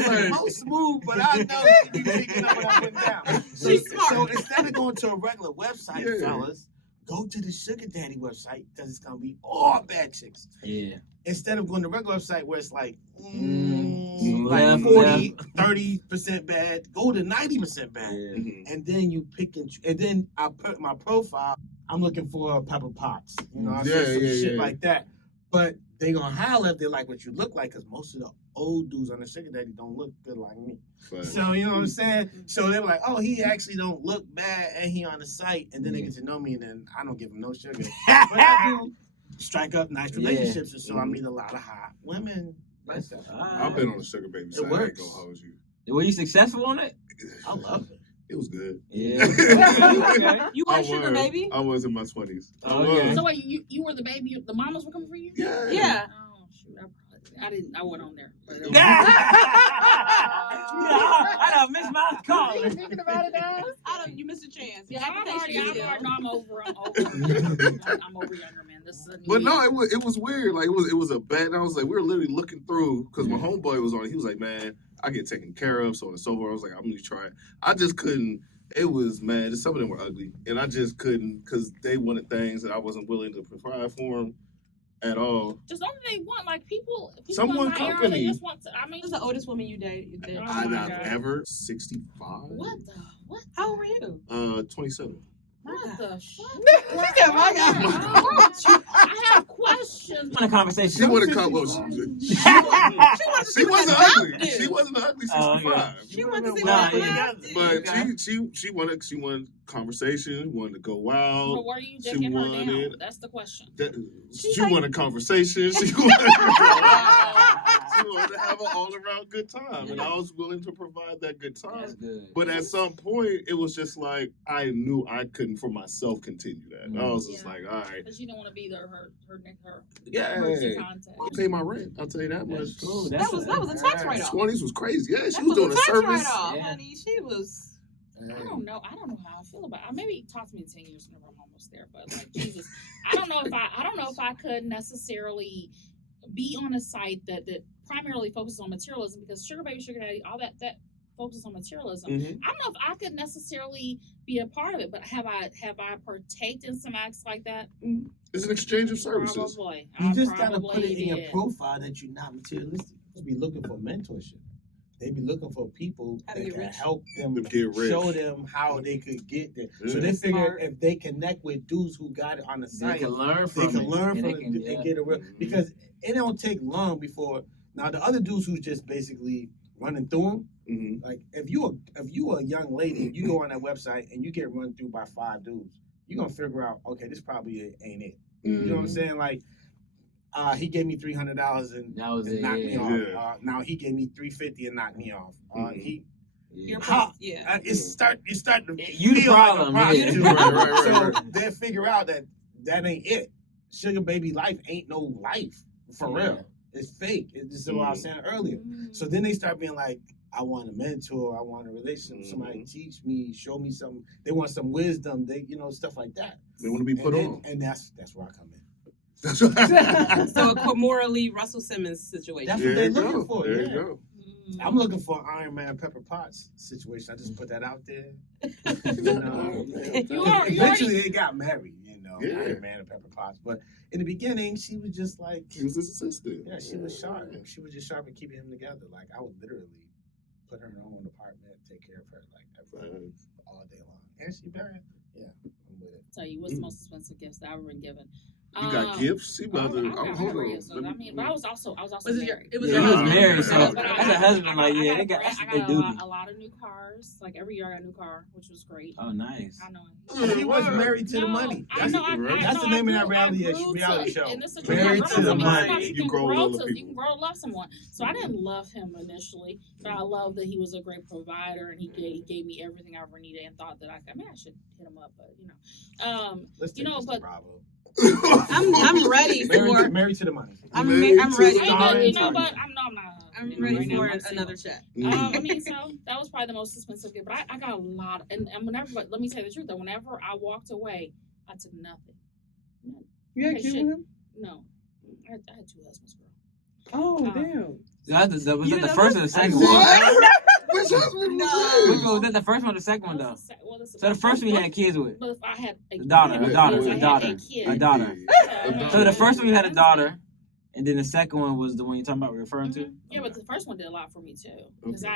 smooth, but I know she be picking up what I'm putting down. She's smart. So instead of going to a regular website, Yeah. fellas, go to the sugar daddy website because it's gonna be all bad chicks. Yeah. Instead of going to the regular website where it's like, Left, like 40, 30% bad, go to 90% bad. Mhm. And then you pick and then I put my profile, I'm looking for Pepper Potts. You know, I Yeah, say some yeah, shit yeah. like that. But they gonna holler if they like what you look like because most of the old dudes on the sugar daddy don't look good like me. But So you know what I'm saying? So they were like, oh, he actually don't look bad and he on the site. And then they get to know me and then I don't give him no sugar. But I do strike up nice Yeah. relationships and so I meet a lot of hot women. Like that. I've been on the sugar baby side. I ain't works. gonna hold you. Were you successful on it? I love it. It was good. Yeah. Okay. You I were sugar was. baby? I was in my 20s. I Okay. was. So wait, you were the baby. The mamas were coming for you? Yeah. Yeah. Oh shoot, I wasn't on there. I done missed my call. You thinking about it now? You missed a chance. Yeah, Your application is still. I'm over. I'm over younger, man. This is a new But no, year. it was weird. Like it was a bet. And I was like, we were literally looking through because my homeboy was on it. He was like, man, I get taken care of, so on and so forth. I was like, I'm gonna try it. I just couldn't. It was man. Some of them were ugly, and I just couldn't because they wanted things that I wasn't willing to provide for them at all. Just don't they want like people Someone in my era, company. They just want to. I mean, Who's the oldest woman you dated? Oh I my not God. ever 65. what the what? How old were you? 27. What the fuck? She said, my God. I have questions. On a conversation. She would have come. Well, she wasn't ugly. She wasn't an ugly 65. Oh, okay. She wanted to see Nah, what yeah. But she wanted conversation, wanted to go out. But were you She digging her down? wanted- That's the question. She wanted conversation. She wanted just wanted to have an all-around good time, and I was willing to provide that good time. That's good. But at some point, it was just like I knew I couldn't for myself continue that. I was just like, all right, Because you don't want to be her yeah, emergency contact. I'll pay my rent. I'll tell you that much. That's cool. That was a tax write-off. 20s was crazy. Yeah, she That was doing a a tax service. write-off, Yeah. honey. She was. I don't know how I feel about it. Maybe talk to me in 10 years whenever I'm almost there. But like Jesus, I don't know if I could necessarily be on a site that primarily focuses on materialism, because sugar baby, sugar daddy, all that focuses on materialism. Mhm. I don't know if I could necessarily be a part of it, but have I partaked in some acts like that? It's an exchange of services. Probably. You I just gotta probably put it in your did. profile that you're not materialistic. You be looking for mentorship. They be looking for people How that to get can rich. help them To get rich. show them how they could get there. So Yeah. they figure Smart. if they connect with dudes who got it on the They site, can learn they from can it. learn and from they it can, and get a real. Mhm. Because it don't take long before. Now the other dudes who's just basically running through them. Mhm. Like if you a young lady and you go on that website and you get run through by 5 dudes, you're gonna figure out, okay, this probably ain't it. You know what I'm saying? Like, he gave me $300 and That was it, knocked me yeah. off. Yeah. Now he gave me $350 and knocked me off. Mhm. Yeah. How- Yeah. You start to You the feel like a problem, prostitute. yeah. Right, So right. they figure out that ain't it. Sugar baby life ain't no life for Yeah. real. It's fake. It's just what I was saying earlier. Mm. So then they start being like, I want a mentor, I want a relationship, somebody teach me, show me something. They want some wisdom, stuff like that. They want to be put and on. And that's where I come in. That's right. So a morally Russell Simmons situation. That's There what they're you looking go. for. There Yeah. you go. I'm looking for an Iron Man Pepper Potts situation. I just put that out there. You know, eventually they got married, Yeah. Iron Man and Pepper Potts. But in the beginning, she was just like, He was his assistant. yeah, she was sharp. She was just sharp at keeping him together. Like I would literally put her in her own apartment, take care of her all day long. And she married. Yeah, I'm with it. Tell you what's the most expensive gifts that I've ever been given. You got gifts? See, I brother. got Hold on. gifts, so, I mean, but I was also Was it your? married. It was Yeah, your he was husband. married, so But that's a husband. Like, yeah, I got that's what they do. a lot of new cars. Like every year I got a new car, which was great. Oh, nice. I know. She was married to the money. I know. That's the name of that reality show. And this is Married to the money. You You can grow grow to love to, you people. can grow to love someone. So I didn't love him initially, but I love that he was a great provider and he gave me everything I ever needed and thought that I should hit him up, but Let's take this to Bravo. I'm ready for. Married to the money. I'm Married ready. to Hey, the but money. but I'm not. I'm you know, ready right now, for I'm single. another check. I mean, so that was probably the most expensive gift. But I got a lot, and whenever. But let me tell you the truth. Though, whenever I walked away, I took nothing. You had Okay, kids shit. with him? No, I had 2 husbands, girl. Oh, damn. Was that You the know first or the second one? What? Which husband No. Which was one was that? The first one or the second one, though? Well, this- So the first one you had kids with? But if I had a daughter, yes, a daughter, I a had daughter, a kid. a daughter. Yeah. So the first one you had a daughter, and then the second one was the one you're talking about referring to? Mhm. Yeah, but the first one did a lot for me too. Because Okay. I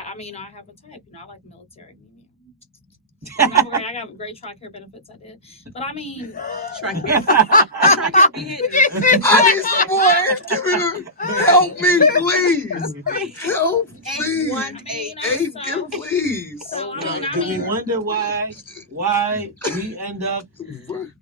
have a type. I like military. I got great TRICARE benefits. I did, but I mean, TRICARE. TRICARE be hitting. I need some more. Give me the, help me, please. Help, please. 818. Hey, give, please. So, Do we wonder why we end up?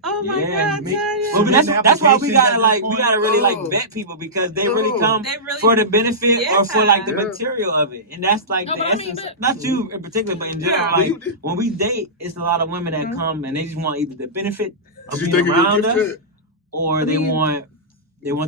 Oh my Yeah, God, me- Tanya. Well, but that's why we Applications gotta at this point. really Oh. vet people because they really come They really for the benefit or for like the Yeah. material of it, and that's like No, the but I mean, essence. but- Not you in particular, but in general, Yeah. like when we date, it's a lot of women that come and they just want either the benefit of Did you being think of your around gift us, yet? or they want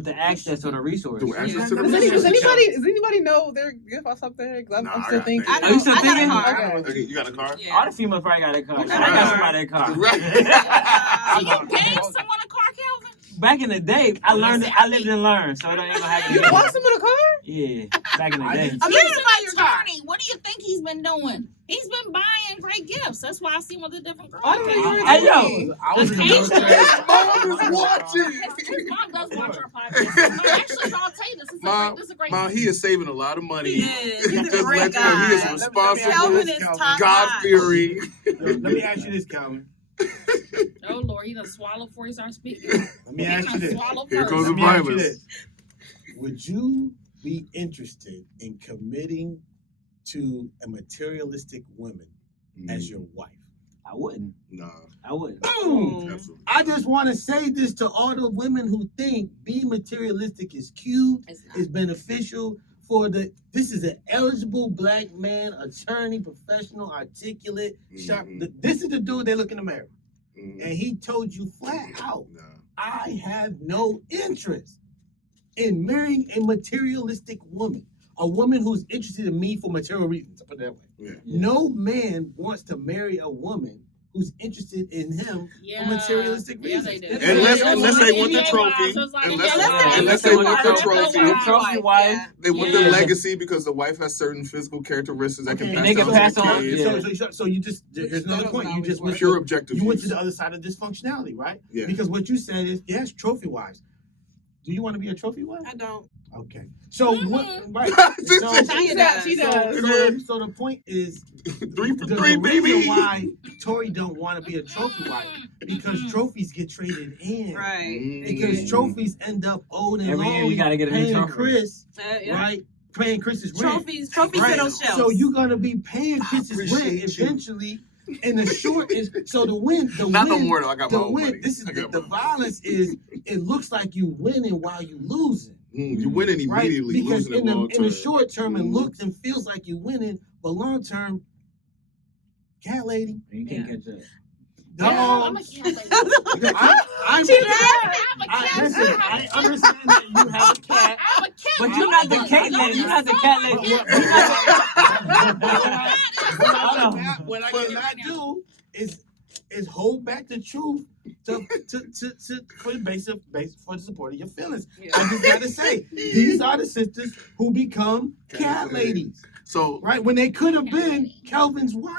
the access or the resource. The access Yeah. to the Does relationship. anybody know their gift or something? 'Cause Nah, I'm I still got thinking. that. Are you still I got a thinking? car. Okay, you got a car? Yeah. All the females probably got a car. I Right. got somebody a car. Right. So you gave someone a car, Calvin? Back in the day, I lived and learned, so it ain't gonna happen. You again. bought someone a car? Yeah, back in the day. He's an attorney. What do you think he's been doing? He's been buying great gifts. That's why I see him with a different girl. I didn't know you were Hey, an yo. attorney. I was in the military. His mom is watching. His mom does watch our podcast. No, actually, I'll tell you this. This is a great. Mom, he is saving a lot of money. He is. He's a Just great let you know, he is guy. responsible, Calvin is top God-fearing. Let me ask you this, Calvin. Oh Lord, he done swallow before he starts speaking. Let me ask you this. Swallow Here first. goes Let me ask you violence. this. Would you be interested in committing to a materialistic woman as your wife? I wouldn't. Nah, I wouldn't. Boom! absolutely. I just want to say this to all the women who think being materialistic is cute, It's not. is beneficial this is an eligible black man, attorney, professional, articulate, sharp. This is the dude they look in the mirror. And he told you flat out, I have no interest in marrying a materialistic woman. A woman who's interested in me for material reasons. I put it that way. Yeah. No man wants to marry a woman who's interested in him for materialistic reasons. They do. Unless they want the trophy. Unless they want the trophy. Wife. They want the legacy because the wife has certain physical characteristics that can pass down to the kids. So you just, here's another point. You just went pure objective. You went to the other side of dysfunctionality, right? Yeah. Because what you said is, yes, trophy wives. Do you want to be a trophy wife? I don't. Okay. So what? Right. She does. So the point is, 3 for 3, the baby. reason why Tori don't want to be a trophy wife because trophies get traded in. Right. Because trophies end up old and Every year long. you gotta get a new paying trophy. Chris, Yeah. right? Paying Chris's rent. Trophies Right. to those shelves. So you're gonna be paying Chris's rent appreciate you. eventually. And the short is so the win. Not no more though. I got my own money. This is I got the my violence is. It looks like you winning while you losing. You winning Right? immediately, Because losing in long in term. the short term, it looks and feels like you winning, but long term, cat lady. You can't catch up. I'm a cat lady. I'm She listen, I understand that you have a cat. I'm a cat But lady. you're not the cat lady. You're not the cat lady. What I cannot do is hold back the truth for the support of your feelings. Yeah. I just gotta say, these are the sisters who become cat ladies. So Right? When they could have been Kelvin's wife.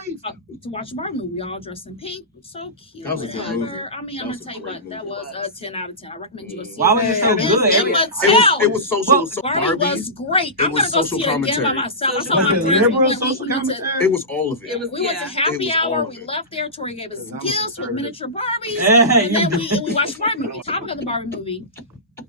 To watch a Barbie movie, all dressed in pink, so cute. That was a good whatever. movie. I mean, That I'm was gonna a tell you great what, that movie. was a 10 out of 10. I recommend you go see Why it. was it so It's good? in it was social. So Barbie was Barbie. great. it I'm was gonna go social see it again by commentary. myself. Social So my Like a friends, liberal we went social to- commentary? It was all of it. It was- We went to It happy was all hour. of We it. left there. Tori gave us 'Cause I'm gifts with conservative. miniature Barbies, Hey, and then we watched Barbie movie. Topic of the Barbie movie.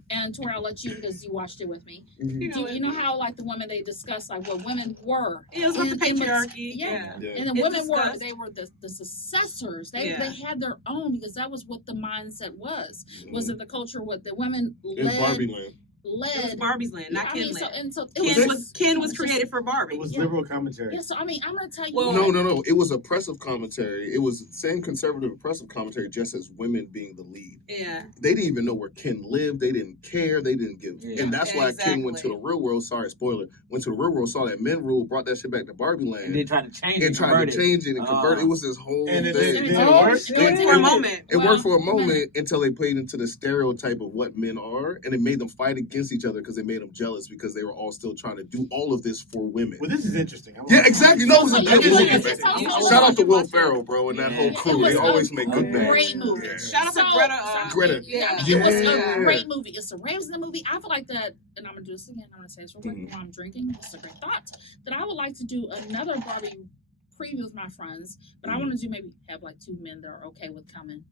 And Tori, I'll let you because you watched it with me. You know how like the women they discussed like what women were. It was with the in- in- patriarchy. Yeah. Yeah. And the It's women discussed. they were the successors. They Yeah. had their own because that was what the mindset was. Was it the culture what the women in Barbie land? It was led? Barbie's land, not I Ken mean, so land. and so it Ken was just- created for Barbie. It was Yeah. liberal commentary. Yeah, so I mean, I'm gonna tell you. Well, what, No. It was oppressive commentary. It was the same conservative oppressive commentary, just as women being the lead. Yeah. They didn't even know where Ken lived. They didn't care. They didn't give. Yeah. And that's why Ken went to Exactly. the real world. Sorry, spoiler. Went to the real world, saw that men rule, brought that shit back to Barbie land, and they tried to change it. and tried to change it and convert it. It was this whole And it thing. did Oh, work. shit. It worked for a moment. It Well, worked for a moment until they played into the stereotype of what men are, and it made them fight against each other because they made them jealous because they were all still trying to do all of this for women. Well, this is interesting. Yeah, exactly. No, it was a So good you- movie. it's also- Shout out to Will Ferrell, bro, and that whole It crew. was They a always make good great things. movie. Yeah. Shout out to So- Greta. Greta. Yeah, Yeah. it was Yeah. a great movie. It's the Rams in the movie. I feel like that, and I'm gonna do this again. I'm gonna say this real quick while I'm drinking. It's a great thought that I would like to do another Barbie preview with my friends, but I want to do maybe have like 2 men that are okay with coming.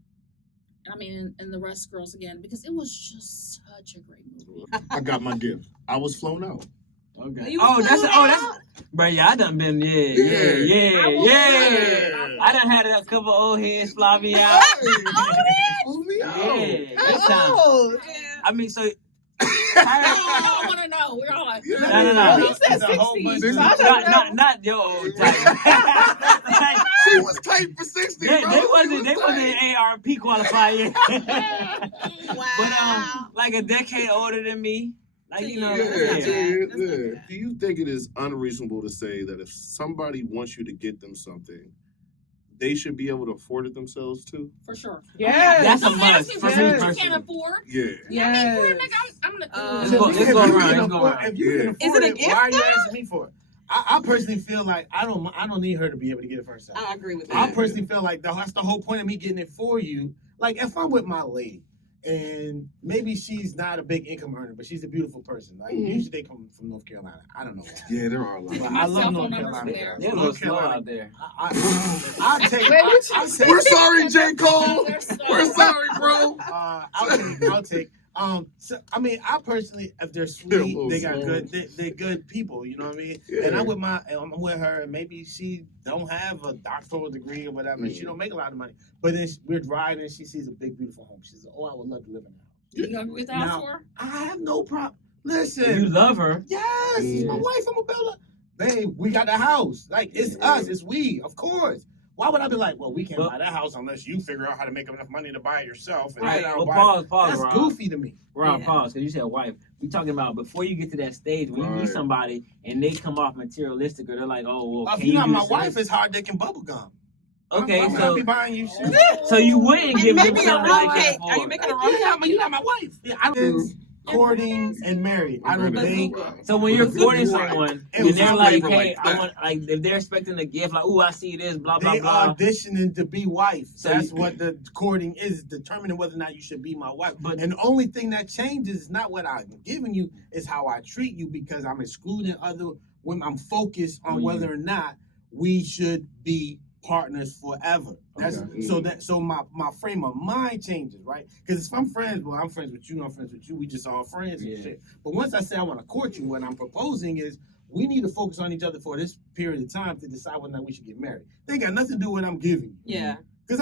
I mean, and the rest girls again because it was just such a great movie. I got my gift. I was flown out. Okay. You That's bro. Yeah, I done been. Yeah. I done had a couple old heads fly me out. Flew me out. Yeah, good time. Oh, I mean, so I want to know. We're all like, No. he said It's a whole 60. bunch So of- I don't know. not your old type. She was tight for 60, they bro. wasn't ARP qualified yet. Wow. But like a decade older than me. Like you know, Yeah, That's not bad. That's not yeah. bad. Do you think it is unreasonable to say that if somebody wants you to get them something, they should be able to afford it themselves too? for sure. Yes. That's a Don't ask must me for for me something you personally. can't afford. Yeah. I mean, Yes. for a nigga, I'm gonna. Let's go- let's If go you around, can let's go afford- around. If you can Yeah. afford Is it a it, gift, why are you though? asking me for it? I personally feel like I don't need her to be able to get it for herself. I agree with I that. personally feel like that's the whole point of me getting it for you. Like if I'm with my lady and maybe she's not a big income earner, but she's a beautiful person. Like usually they come from North Carolina. I don't know why. Yeah, there are a lot. But My I cell love phone North number's Carolina. there. They're a little slow out there. I take. Wait, what you I say? We're sorry, J. Cole. They're so- We're sorry, bro. I'll take. So I mean, I personally, if they're sweet, they got good. They're good people. You know what I mean? Yeah. And I'm with her, and maybe she don't have a doctoral degree or whatever. And she don't make a lot of money, but then we're driving, and she sees a big, beautiful home. She says, "Oh, I would love to live in that house." You gonna agree with that Now, for? I have no problem. Listen. You love her. Yes, Yeah. my wife. I'm a builder. Babe, we got the house. Like, it's us. It's we. Of course. Why would I be like, well, we can't buy that house unless you figure out how to make enough money to buy it yourself? And Right. then Well, I'll buy it. pause, That's Rob. goofy to me. Rob, pause, because you said wife. We talking about before you get to that stage when you meet somebody and they come off materialistic or they're like, oh, well, If can you're you not do my this? wife, it's hard dick and bubble gum. Okay, Why would I so be buying you shit? so you wouldn't give them Maybe a something rum that they cake. can Are you afford. making a rum cake? You're not my wife. Yeah, I was courting and married. I don't think. So when you're courting someone and was they're a like, flavor hey, like I that. want, like, if they're expecting a gift, like, ooh, I see this, blah blah They blah. auditioning to be wife. So That's you- what the courting is, determining whether or not you should be my wife. But- And the only thing that changes is not what I'm giving you, is how I treat you, because I'm excluding other women. I'm focused on whether or not we should be partners forever. That's so my frame of mind changes, right? Because if I'm friends, well, I'm friends with you, I'm friends with you, we just all friends and shit. But once I say I want to court you, what I'm proposing is we need to focus on each other for this period of time to decide whether or not we should get married. They got nothing to do with what I'm giving you. Yeah. Because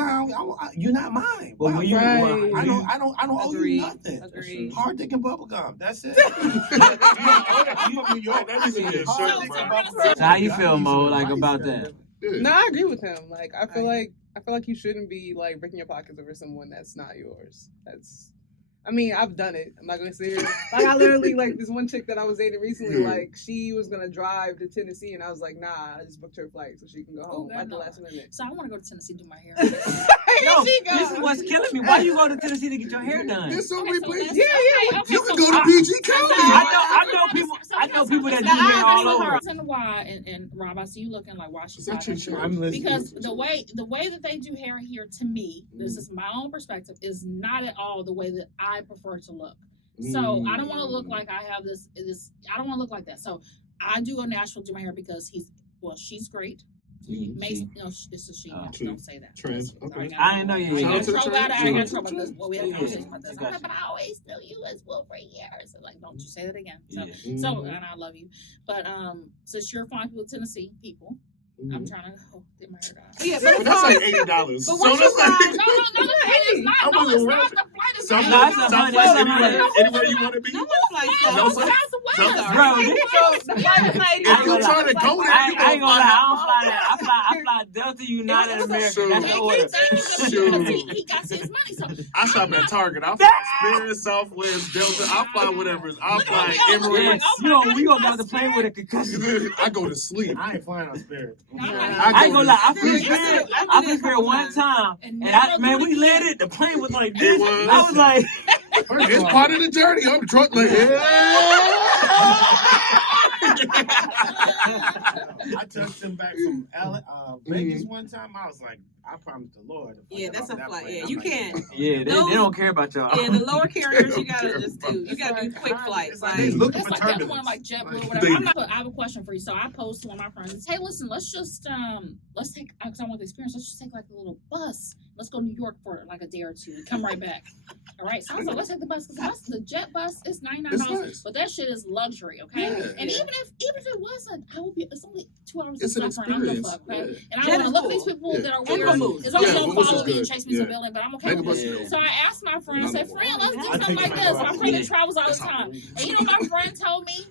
you're not mine. But when you, Right. I don't owe you Agreed. nothing. Agreed. Hard dick and bubble gum. That's it. You from New York, that needs to be a shirt, So bro. I'm gonna say- so how you feel, Mo, like about that? No, I agree with him. Like, I feel like you shouldn't be like breaking your pockets over someone that's not yours. I mean, I've done it. I'm not gonna say it. Like, I literally, like, this one chick that I was dating recently, like, she was gonna drive to Tennessee, and I was like, nah, I just booked her flight so she can go home God, at the no. last minute. So I want to go to Tennessee to do my hair. Yo, she goes. this is what's killing me. Why you go to Tennessee to get your hair done? There's so Okay, many so places. that's- You can go to PG County. I know people that do hair all over. Reason why, and Rob, I see you looking like, why she's Is that your shirt? I'm listening. because the way that they do hair here, to me, this is my own perspective, is not at all the way that I prefer to look. So I don't want to look like I have this. I don't want to look like that. So I do go Nashville to do my hair because she's great. Makes it's a she. Don't say that. Trans. Okay. I didn't know you. I Shout out got to the trouble about it. I got trans. trouble about this. Well, we had a Yeah. conversation about this. I got you. But I always knew you as Will for years. So, like, don't you say that again. So, Yeah. so, and I love you. But since you're fine with Tennessee people, I'm trying to get my hair done. Yeah, But that's like $80. But So once that's you like No, the flight is not. I No, wasn't it's ready. not. The flight is South- not. No, it's not. Southwest, That's anywhere you want to be. No one flies No, No, it's sir. Southwest. Bro, So the flight is not If you're gonna trying to go there, I you ain't gonna lie. I don't fly. fly that. I fly Delta United American. Shoot. That's He the order. he got his money. So I shop at Target. I fly Spirit, Southwest, Delta. I fly whatever. I fly Yes, Emirates. we gonna go to the plane with a concussion. I go to sleep. I ain't flying on Spirit. I ain't gonna lie. I flew Yeah, Spirit. I I did flew it Spirit one time, and man, we landed. The plane was like this. was. I was like, First It's of all, part of the journey. I'm drunk like I touched him back from Vegas one time. I was like, I promised the Lord. if I Yeah, get that's off a that flight. plane, Yeah, I'm you not can't. getting off. yeah, they don't care about y'all. Yeah, the lower carriers, you Don't gotta care just about do. You gotta do quick flights. It's Like, like, looking That's for like the other turbulence. one, like JetBlue or Like, whatever. they- I have a question for you. So I posed to one of my friends. Hey, listen, let's just let's take, because I want the experience. Let's just take like a little bus. Let's go to New York for like a day or two and come right back. All right. So I was like, let's take the bus because the jet bus is $99, It's nice. but that shit is luxury. Okay. Yeah. And even if it wasn't, I would be. It's only 2 hours It's of an suffering. I'm gonna experience. fuck. Okay. Yeah. And I Jet want to is look at these cool. people that are And weird. Vamoose. As long as Yeah, they don't Vamoose follow is me and good. chase me to the Yeah. building, but I'm okay Mega with bus it. is good. So I asked my friend. I said, "Friend, let's do I something take like my this." car. My friend that Yeah. travels all the time. And you know, my friend told me.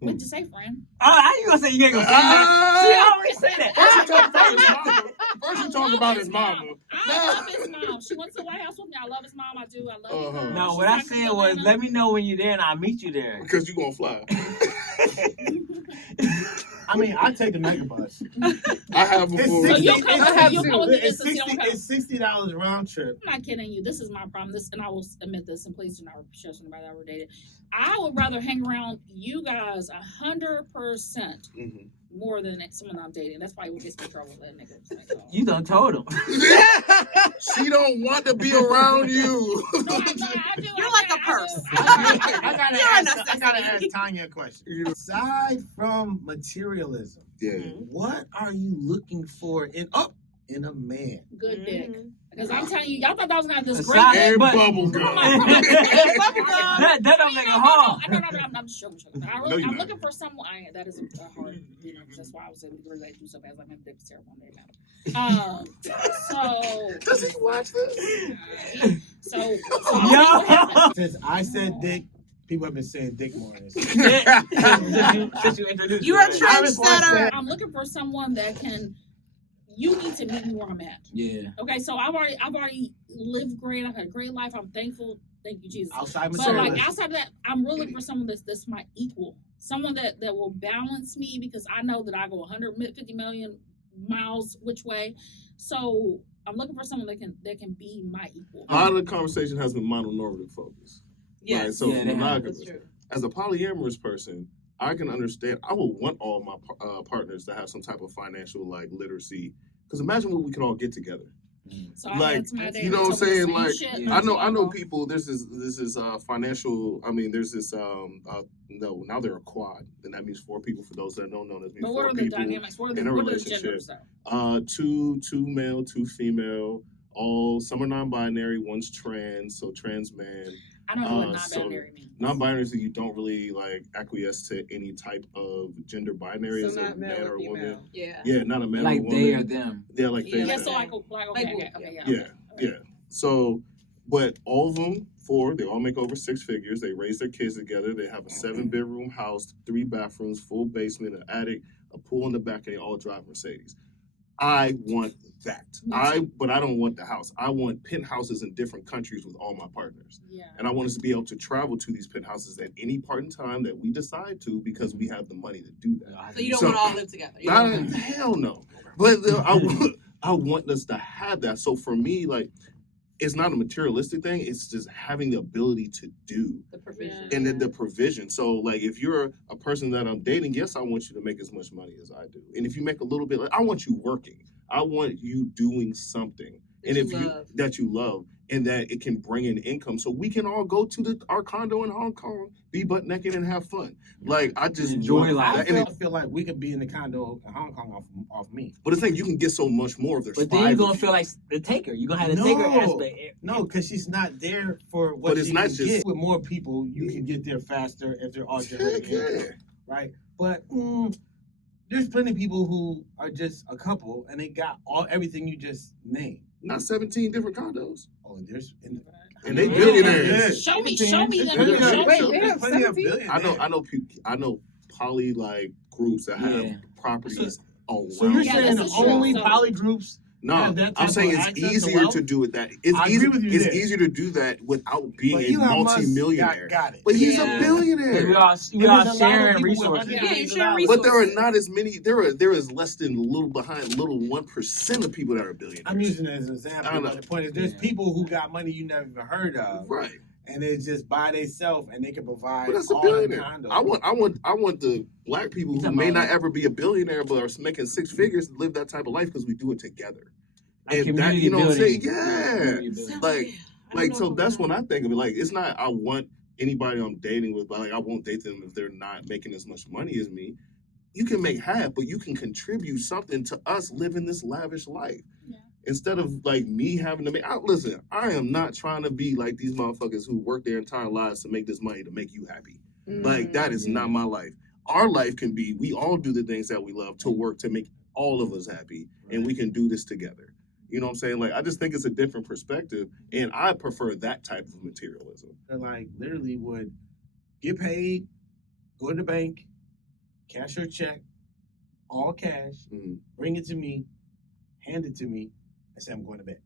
What'd you say, friend? How you gonna say you ain't gonna say that? She already said that. First you talk about his mama. First you talk about his mama. I love his mom. She went to the White House with me. I love his mom. I do. I love his mom. No, She's what I like, said was, let me know when you're there and I'll meet you there. Because you gonna fly. I mean, I take the mega bus. I have It's before. So 60 you'll come I with have me. You'll to. come with me. It's So you don't have- $60. It's $60 round trip. I'm not kidding you. This is my problem. This, and I will admit this, and please do not share something about that I ever dated. I would rather hang around you guys 100% Mhm. more than someone I'm dating. That's why what gets me in trouble with that nigga. You done told him. She don't want to be around you. No, I do. You're like a purse. I gotta ask Tanya a question. Aside from materialism, Yeah. what are you looking for in a man? Good dick. Mhm. Because I'm telling you, y'all thought that was gonna have this great Aside- dick. And But- bubble gum. that don't make it hard. No, I'm just joking. No, you're I'm not. looking for someone. That is a hard, that's why I was able to relate to so fast. Like my dick was terrible. So Does he watch this? So Yo. Since I said dick, people have been saying dick more. Than since you introduced You're me, a right? trendsetter. I'm looking for someone that can. You need to meet me where I'm at. Yeah. Okay, so I've already lived great. I've had a great life. I'm thankful. Thank you, Jesus. outside But materialism. like outside of that, I'm really looking for someone that's my equal. Someone that will balance me because I know that I go 150 million miles which way. So I'm looking for someone that can be my equal. A lot of the conversation has been mononormative focused. Yes. Right? So Yeah, they have. monogamous. That's true. As a polyamorous person, I can understand. I would want all my partners to have some type of financial like literacy. Because imagine what we could all get together. So I Like, had somebody that you know what I'm told me the saying? same Like, shit, yeah. I know well, people. This is financial. I mean, there's this no. Now they're a quad, and that means 4 people. For those that don't know, that means But 4 what are the people dynamics? What are in a the relationship. genders though? 2 male, 2 female. All some are non-binary. One's trans, so trans man. I don't know what so non-binary means. Non-binary is that you don't really like acquiesce to any type of gender binary So as a not male man or or woman. female. Yeah. Yeah, not a man Like or woman. they or them. Yeah, like they. Yeah, Yeah, them. so like okay, Yeah, okay. yeah. So, but all of them 4, they all make over 6 figures. They raise their kids together. They have a 7-bedroom house, 3 bathrooms, full basement, an attic, a pool in the back, and they all drive Mercedes. I want that. But I don't want the house. I want penthouses in different countries with all my partners. Yeah. And I want us to be able to travel to these penthouses at any part in time that we decide to because we have the money to do that. So you don't want to all live together. You don't- Hell no. But I want us to have that. So for me, like, it's not a materialistic thing. It's just having the ability to do The provision. and the provision. So, like, if you're a person that I'm dating, yes, I want you to make as much money as I do. And if you make a little bit, I want you working. I want you doing something, That you love. And that it can bring in income, so we can all go to our condo in Hong Kong, be butt naked, and have fun. Like, I just Enjoy want life. that. And I feel like we could be in the condo in Hong Kong off me. but the thing, you can get so much more if there's But 5 then you're of gonna you. feel like the taker. You're gonna have the taker aspect. No, because she's not there for what But it's she not can just- get. With more people, you can get there faster if they're all generating income, right? But there's plenty of people who are just a couple and they got everything you just named. Not 17 different condos. Oh, there's And they Yeah. billionaires. Show me them. Yeah. Show Wait, me. they have plenty of 17? billionaires. I know poly like groups that have Yeah. properties around. So you're Yeah, saying this the is true. only So- poly groups No, have that I'm type saying of it's access to easier wealth? to do it that it's I easy. agree with you It's there. easier to do that without being But a Elon Musk multi-millionaire. got it. But he's Yeah. a billionaire. We all And there's a lot of sharing people with resources. hundreds of Yeah, you millions of share dollars. But there are not as many. There is less than little 1% of people that are billionaires. I'm using it as an I example. don't know. But the point is, there's Yeah. people who got money you never even heard of, Right. and they just buy themselves and they can provide But that's a all the billionaire. condos. I want the black people You who talking may about- not ever be a billionaire but are making 6 figures to live that type of life because we do it together. Like And that, community you know what I'm saying? building. Yeah. Community building. So, Like- yeah, I don't Like, know so if that's I'm when gonna- I think of it. Like, it's not I want anybody I'm dating with, but like I won't date them if they're not making as much money as me. You can make half, but you can contribute something to us living this lavish life. Yeah. Instead of like me having to make. Listen, I am not trying to be like these motherfuckers who work their entire lives to make this money to make you happy. Like, that is not my life. Our life can be, we all do the things that we love to work to make all of us happy, and we can do this together. You know what I'm saying? Like, I just think it's a different perspective, and I prefer that type of materialism. That, like, literally would get paid, go to the bank, cash your check, all cash, Mhm. bring it to me, hand it to me, and say I'm going to bed.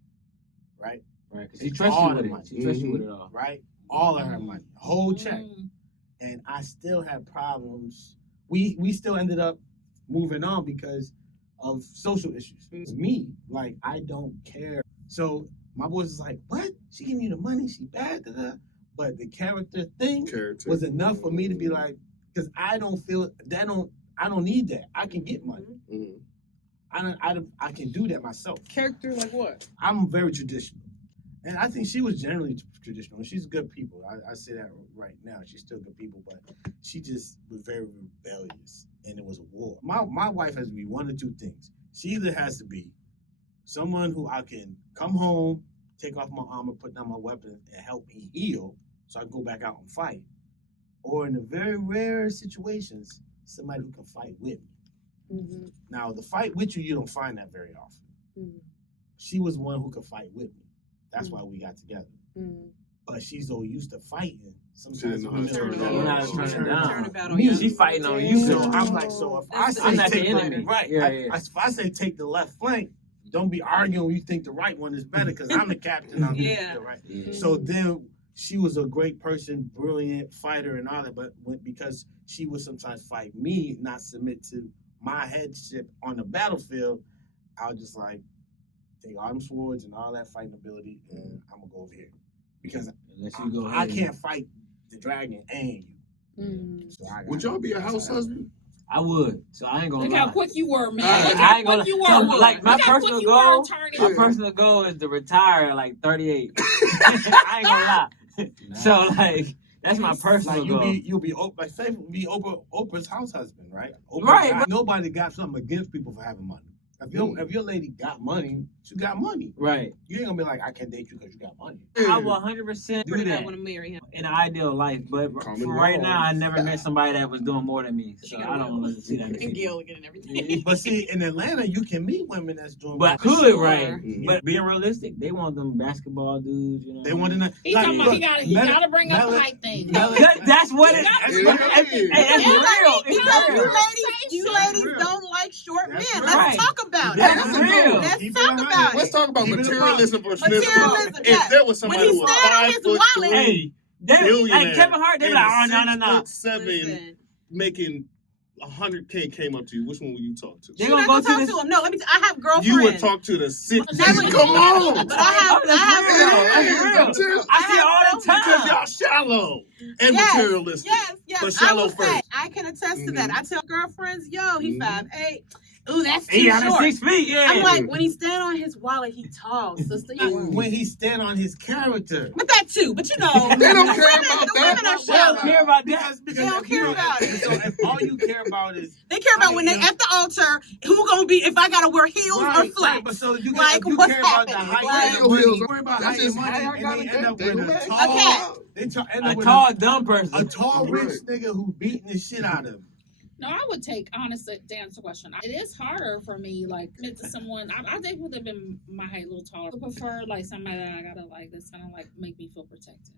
Right? Right, because she trusts All you the with it. money. She trusts you with it all. Right? All of her money, whole check. And I still had problems. We still ended up moving on because of social issues. It's me, like, I don't care. So my boys is like, what? She giving you the money? She bad? Da, da. But the character thing Character. was enough for me to be like, because I don't feel that I don't need that. I can get money. Mhm. I can do that myself. Character like what? I'm very traditional. And I think she was generally traditional. She's good people. I say that right now. She's still good people, but she just was very rebellious, and it was a war. My wife has to be one of two things. She either has to be someone who I can come home, take off my armor, put down my weapon, and help me heal so I can go back out and fight. Or in the very rare situations, somebody who can fight with me. Mm-hmm. Now, the fight with you don't find that very often. Mm-hmm. She was one who could fight with me. That's why we got together. Mm-hmm. but she's so used to fighting. She didn't Sometimes know how to turn it You know how to turn it down. Turn it down on Me. you. She fighting on you. So So I'm like, so if I say I'm not the take enemy. right, Yeah, if I say take the left flank, don't be arguing when you think the right one is better because I'm the captain. I'm Yeah. the right. Mhm. So then she was a great person, brilliant fighter and all that, but because she would sometimes fight me, not submit to my headship on the battlefield, I was just like, take all them swords and all that fighting ability, and I'm gonna go over here because unless you go I ahead. can't fight the dragon and you. Mm. So I Would y'all be a house husband? I would. So I ain't gonna Look lie. how quick you were, man. I Look ain't how gonna quick you lie. were. So, like, my Look how personal quick you goal- were turning. My personal goal is to retire at like 38. I ain't gonna lie. So like that's my personal Like goal. you'll be like say be Oprah's house husband, right? Oprah Right, got- but- nobody got something against people for having money. If your lady got money, she got money. Right. You ain't gonna be like, I can't date you because you got money. I will 100% do Pretty that bad want to marry him. in an ideal life, but Common for right law. now, I never met somebody that was doing more than me, so She got I don't really see that. in the And future. Gilligan and everything. But see, in Atlanta, you can meet women that's doing. But more. could, Sure. right? Mhm. But being realistic, they want them basketball dudes, you know. They want to know. He's talking about he Mel- gotta bring up Mel- the height thing. Mel- That's what it. That's It That's is. it's Yeah, real. It's Because real. you That's ladies real. don't like short That's men. right. Let's talk about it. That's real. Let's Keep it talk 100. about Let's it. talk about Keep it materialism versus Materialism, If yes. there was somebody When he who was stand on 5 his foot wallet- 3, Hey, they, billionaire, like Kevin Hart, they be and like, oh no, 6'7", Listen. making 100K came up to you, which one would you talk to? They You're gonna not go gonna to talk this. to him. No, let me. I have girlfriends. You would talk to the 6. Never- Come on. But I That's have real. That's real. I see it all the Because time. y'all shallow and Yes, materialistic. Yes. But I shallow will say, first. I can attest to that. Mhm. I tell girlfriends, yo, he Mhm. 5'8". Ooh, that's too He out of short. 6 feet, yeah. I'm like, when he stand on his wallet, he tall, sister. When he stand on his character. But that too. But you know, They don't the care women, about the that. women are They don't shallow. care about that. They don't care about it. So if all you care about is They care about when they at the altar, who gonna be if I gotta wear heels or flats. but so you, Like, if you what's care about the happening? height Like- and the money, Heels you worry about That's height and just money, how I and got they it end up that with day. a Okay. tall, end A up with tall, dumb person. a tall rich Right. nigga who beating the shit out of him. No, I would take honestly to answer the question. It is harder for me, like commit to someone. I think would have been my height a little taller. I prefer like somebody that I gotta like that's gonna like make me feel protected.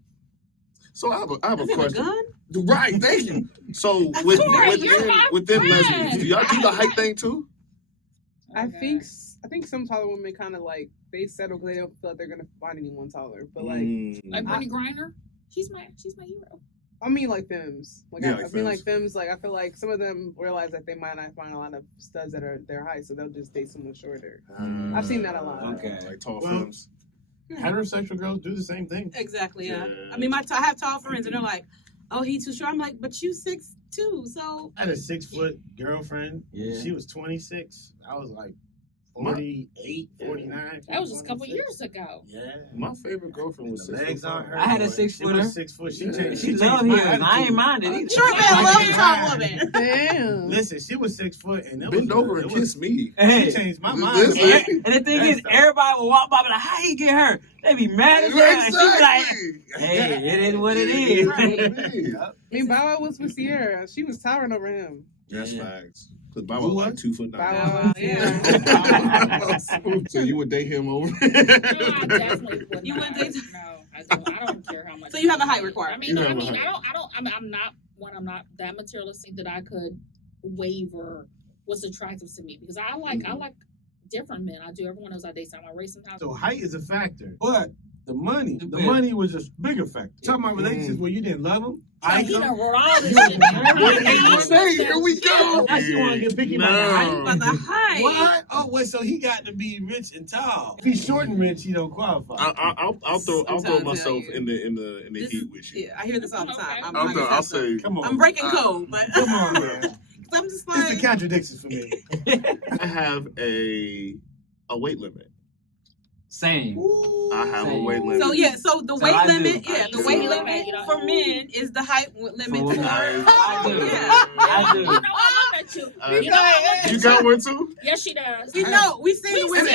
So I have a Is it a question. gun? Right, thank you. So within lesbians, do y'all do the height thing too? I Okay. think some taller women kind of like they settle because they don't feel like they're gonna find anyone taller. But like, Like Brittany Griner, she's my hero. I mean, like femmes. Like Yeah, I like mean, like femmes. femmes. Like I feel like some of them realize that they might not find a lot of studs that are their height, so they'll just date someone shorter. I've seen that a lot. Okay. Like tall Well, films. Heterosexual girls do the same thing. Exactly. Yeah. Yeah. I mean, I have tall friends, and they're like, "Oh, he too short." I'm like, "But you 6'2", so I had a 6 foot girlfriend. Yeah. She was 26. I was like 48, 49. That was just a couple years ago. Yeah. My favorite girlfriend was The 6 legs foot on her. I had a boy. 6 She was footer. 6 foot. She Yeah. changed. She changed love my heels. I ain't attitude. minded either. short man love a tall woman." Damn. Listen, she was 6 foot and it Bend was, over it and was- kiss me. Hey. She changed my mind. Listen. man. And the thing That's is, the- everybody will walk by and be like, how he get her? They be mad as hell. And she be like, Exactly. hey, it is what it is. Yep. I mean, Bow Wow was with Sierra. She was towering over him. That's Yeah. facts. Because Bow Wow like 2'9". Bow Wow, yeah. So you would date him over? No, I definitely wouldn't. You wouldn't date- No, I don't care how much. So you have a height requirement. I mean, You no, have I a mean, height. I'm not that materialistic that I could waver what's attractive to me because I like different men. I do. Everyone knows I date some. I race sometimes. So height is a factor, but the money Yeah. was a bigger factor. Talking about relationships where you didn't love them. Like, he come- done wrote all this shit down. What did he say? Here we go. Now she want to get picky about the height. But the height. What? Oh wait, so he got to be rich and tall. If he's short and rich, he don't qualify. I'll throw I'm trying to myself tell in the This heat is- with you. Yeah, I hear this all the time. I'm, I'll like I I'll said, say Come on, I'm breaking code, but Come on, man. I'm just It's the like, contradictions for me. I have a weight limit. Same. I have a weight limit. so yeah, so the So weight I do. limit, yeah, the I weight do. limit for men is the height limit For for. women. I do. Yeah. I do. You know, I look at you. Uh, You know, I look You at got one too? Yes, she does. You know, we seen it with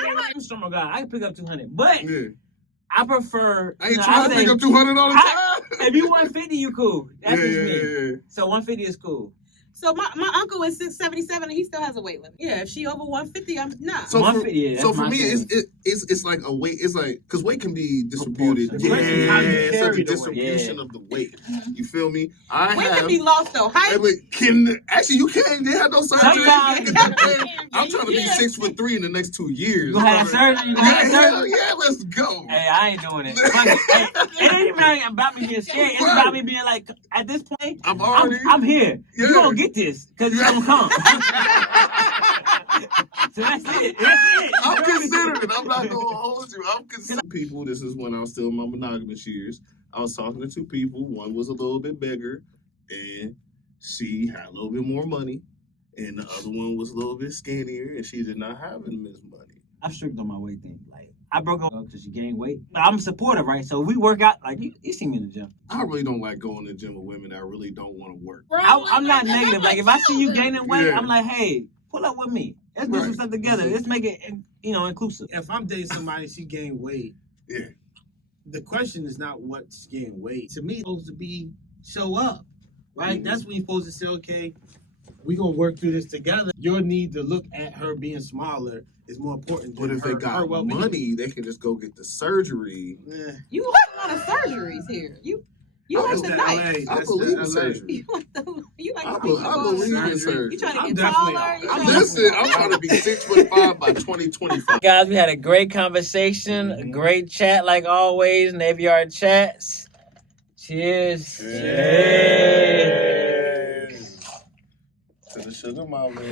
I'm a stronger guy. I can pick up 200, but Yeah. I prefer. I ain't you know, trying to say, pick up 200 all the I- time. If you 150, you cool. That's yeah, just yeah, me. yeah, yeah. So 150 is cool. So my uncle is 6'77" and he still has a weight limit. Yeah, if she over 150, I'm nah. So My for, fi- yeah, so that's for my me, thing. it's like a weight. It's like because weight can be distributed. Proportion. Yeah, The question is how you it's like carry the the weight. distribution Yeah. of the weight. You feel me? I Weight have. can be lost though. Height. Hey, wait, can actually you can't. They have no surgery. Sometimes- I'm trying to be 6'3" in the next 2 years. You gonna have surgery? You gonna have Yeah, surgery? yeah, let's go. Hey, I ain't doing it. Fuck it. Hey, it ain't even about me being scared. It's about me being like, at this point, I'm already. I'm here. Yeah. You gonna get this because it's gonna come. So that's it. That's it. I'm considering. I'm not gonna hold you. I'm considering people. This is when I was still in my monogamous years. I was talking to two people. One was a little bit bigger, and she had a little bit more money, and the other one was a little bit skinnier, and she did not have as much money. I'm strict on my weight thing. Like I broke up because she gained weight. But I'm supportive, right? So we work out. Like you see me in the gym. I really don't like going to the gym with women that really don't want to work. Bro, I'm not like, negative. I'm Like if I see you gaining weight, Yeah. I'm like, hey, pull up with me. Let's do some Right. stuff together. Let's make it, inclusive. If I'm dating somebody, she gained weight. Yeah. The question is not what's gained weight. To me, it's supposed to be show up, right? Mhm. That's when you're supposed to say, okay, we're gonna work through this together. Your need to look at her being smaller is more important than But if her, they got her well-being. money, they can just go get the surgery. Eh, You like a lot of surgeries here. You like that's the that knife. LA. I That's believe that in LA. surgery. You like I the people believe in surgery. surgery. You trying to I'm get definitely- taller. I'm You trying Listen, I'm trying to be 6'5" by 2025. Guys, we had a great conversation, a great chat like always. Navy Yard Chats. Cheers. To the sugar mama. to